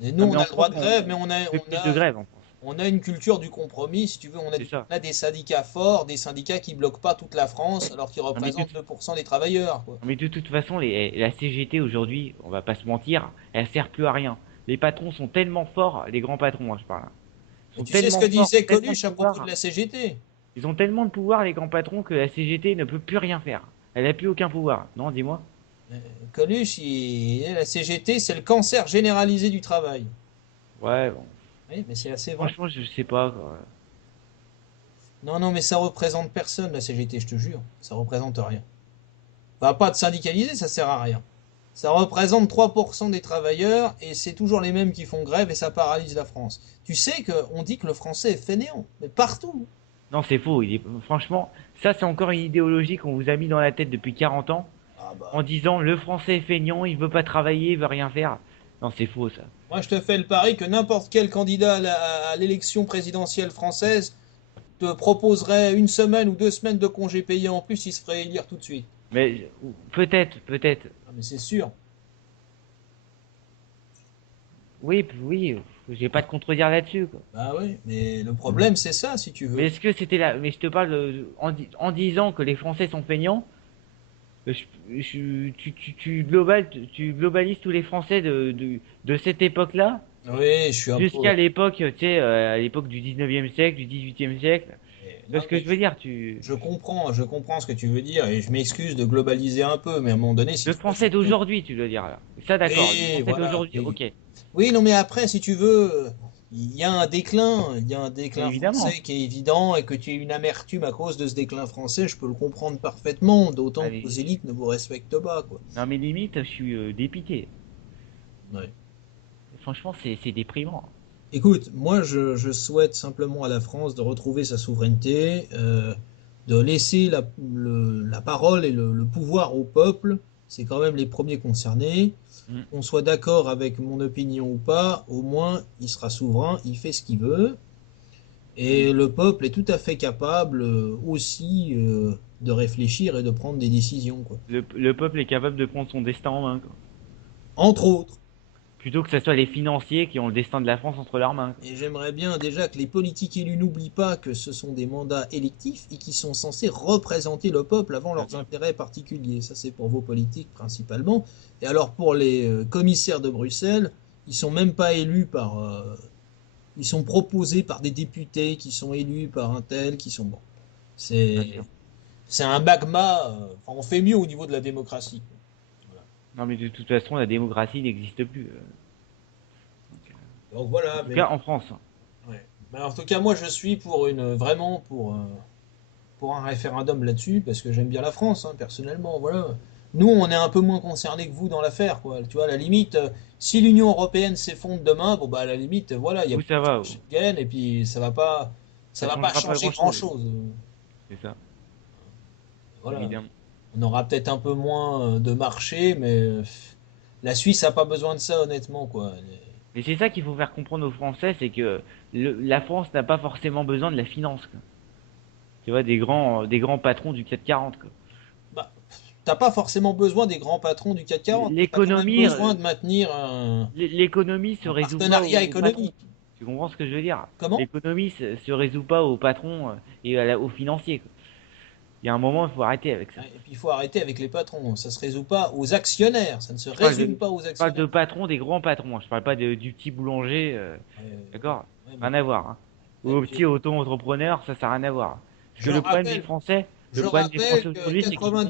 dire. Et nous, Non, on mais a en le droit France, de grève, mais on fait plus de grève en France. on a une culture du compromis, si tu veux. C'est ça. On a des syndicats forts, des syndicats qui bloquent pas toute la France, alors qu'ils Non, mais représentent 2% des travailleurs, quoi. Mais de toute façon, la CGT aujourd'hui, on va pas se mentir, elle sert plus à rien. Les patrons sont tellement forts, les grands patrons, moi je parle, hein, Mais sont tu sais ce que tellement forts, disait tellement de Coluche à propos de pouvoir. la CGT? Ils ont tellement de pouvoir, les grands patrons, que la CGT ne peut plus rien faire. Elle a plus aucun pouvoir. Non, dis-moi. Coluche, la CGT, c'est le cancer généralisé du travail. Ouais, bon. Oui, mais c'est assez vrai. Franchement, je sais pas, quoi. Non, non, mais ça représente personne, la CGT, je te jure. Ça représente rien. Va pas te syndicaliser, ça sert à rien. Ça représente 3% des travailleurs et c'est toujours les mêmes qui font grève et ça paralyse la France. Tu sais qu'on dit que le français est fainéant, mais partout. Non, c'est faux. Franchement, ça c'est encore une idéologie qu'on vous a mis dans la tête depuis 40 ans, Ah en bah, disant le français est feignant, il veut pas travailler, il veut rien faire. Non, c'est faux ça. moi je te fais le pari que n'importe quel candidat à l'élection présidentielle française te proposerait une semaine ou 2 semaines de congés payés en plus, il se ferait élire tout de suite. Mais peut-être, peut-être. Ah, mais c'est sûr. Oui, oui, je vais pas te contredire là-dessus, quoi. Bah oui, mais le problème c'est ça, si tu Mais veux. est-ce que c'était là? Mais je te parle en disant que les Français sont feignants, tu globalises tous les Français de cette époque-là Oui, je suis un peu. jusqu'à l'époque, tu sais, à l'époque du 19e siècle, du 18e siècle. Tu vois Non, ce que mais je veux dire? Tu... je comprends ce que tu veux dire et je m'excuse de globaliser un peu, mais à un moment donné, si Le tu veux Français d'aujourd'hui, tu veux dire là. Ça, d'accord. Le Oui, Français voilà. d'aujourd'hui, ok. Oui, non, mais après, si tu veux, il y a un déclin Évidemment. français qui est évident et que tu aies une amertume à cause de ce déclin français, je peux le comprendre parfaitement, d'autant que vos Allez. élites ne vous respectent pas, quoi. Non, mais limite, je suis dépité. Ouais. Franchement, c'est déprimant. Écoute, moi, je souhaite simplement à la France de retrouver sa souveraineté, de laisser la parole et le pouvoir au peuple. C'est quand même les premiers concernés. Hmm. Qu'on soit d'accord avec mon opinion ou pas, au moins il sera souverain, il fait ce qu'il veut. Et le peuple est tout à fait capable aussi de réfléchir et de prendre des décisions, quoi. Le peuple est capable de prendre son destin en main, quoi. Entre autres. Plutôt que ce soit les financiers qui ont le destin de la France entre leurs mains, quoi. Et j'aimerais bien déjà que les politiques élus n'oublient pas que ce sont des mandats électifs et qui sont censés représenter le peuple avant Tout à leurs fait. intérêts particuliers. Ça, c'est pour vos politiques principalement. Et alors pour les commissaires de Bruxelles, ils sont même pas élus par... ils sont proposés par des députés qui sont élus par un tel, qui sont... Bon, Bien sûr. c'est... C'est un magma. Enfin, on fait mieux au niveau de la démocratie. Voilà. Non, mais de toute façon, la démocratie n'existe plus. Donc En voilà, tout cas, mais en France, hein. ouais. Mais en tout cas, moi, je suis pour vraiment pour un référendum là-dessus parce que j'aime bien la France, hein, personnellement. Voilà. Nous, on est un peu moins concernés que vous dans l'affaire, quoi. Tu vois, à la limite, si l'Union européenne s'effondre demain, bon bah à la limite, voilà, il y a Vous, plus ça va, de vous. Schengen et puis ça Ça va pas changera pas changer grand-chose. grand-chose. C'est ça, Voilà. évidemment. On aura peut-être un peu moins de marché, mais la Suisse a pas besoin de ça, honnêtement, quoi. Et c'est ça qu'il faut faire comprendre aux Français, c'est que la France n'a pas forcément besoin de la finance, quoi. Tu vois, des grands patrons du CAC 40, quoi. Bah, t'as pas forcément besoin des grands patrons du CAC 40, mais t'as quand même L'économie, besoin de maintenir l'économie se un résout pas partenariat aux patrons. économique. Tu comprends ce que je veux dire? Comment? L'économie se résout pas aux patrons et aux financiers, quoi. Il y a un moment, il faut arrêter avec ça. Ouais, et puis il faut arrêter avec les patrons. Ça se résout pas aux actionnaires. Ça ne se résume pas aux Je parle de actionnaires. patrons, des grands patrons, hein. Je parle pas du petit boulanger, d'accord? Ouais, Rien à voir, hein. Ou et au puis, petit auto-entrepreneur, ça n'a rien à voir. Parce que je rappelle, le je problème des rappelle Français que aujourd'hui, c'est qu'ils font.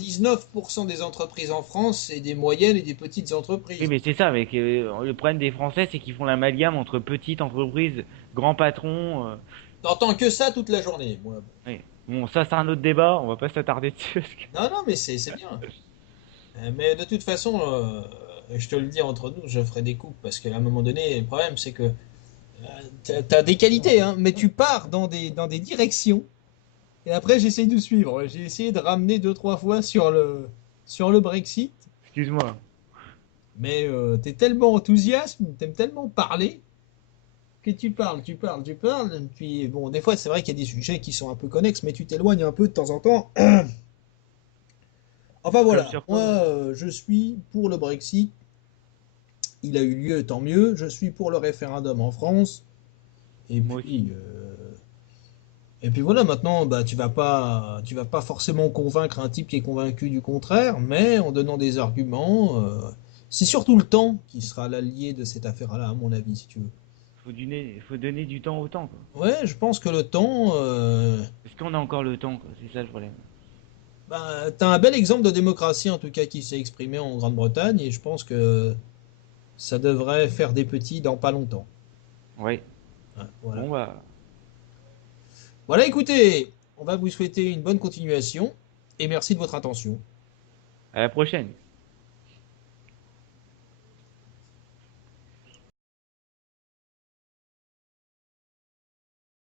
99% des entreprises en France, c'est des moyennes et des petites Oui, entreprises. mais c'est ça, mec. Le problème des Français, c'est qu'ils font l'amalgame entre petites entreprises, grands patrons. T'entends que ça toute la journée. Moi. Oui. Bon, ça, c'est un autre débat. On va pas s'attarder dessus. Non, non, mais c'est bien. Mais de toute façon, je te le dis entre nous, je ferai des coupes parce qu'à un moment donné, le problème c'est que t'as des qualités, hein, mais tu pars dans des directions et après j'essaye de suivre. J'ai essayé de ramener deux trois fois sur le Brexit, Excuse-moi. mais t'es tellement enthousiaste, t'aimes tellement parler que tu parles. Et puis bon, des fois c'est vrai qu'il y a des sujets qui sont un peu connexes, mais tu t'éloignes un peu de temps en temps. Enfin Comme voilà, sur moi quoi? je suis pour le Brexit. Il a eu lieu, tant mieux. Je suis pour le référendum en France. Et Moi aussi. puis, voilà, maintenant, bah, tu vas pas forcément convaincre un type qui est convaincu du contraire, mais en donnant des arguments, c'est surtout le temps qui sera l'allié de cette affaire-là, à mon avis, si tu veux. Faut donner du temps au temps, quoi. Ouais, je pense que le temps, Est-ce qu'on a encore le temps, quoi? C'est ça le problème. bah, t'as un bel exemple de démocratie en tout cas qui s'est exprimé en Grande-Bretagne, et je pense que ça devrait faire des petits dans pas longtemps. Ouais. Ouais, voilà. Bon, bah, Voilà, écoutez, on va vous souhaiter une bonne continuation et merci de votre attention. à la prochaine.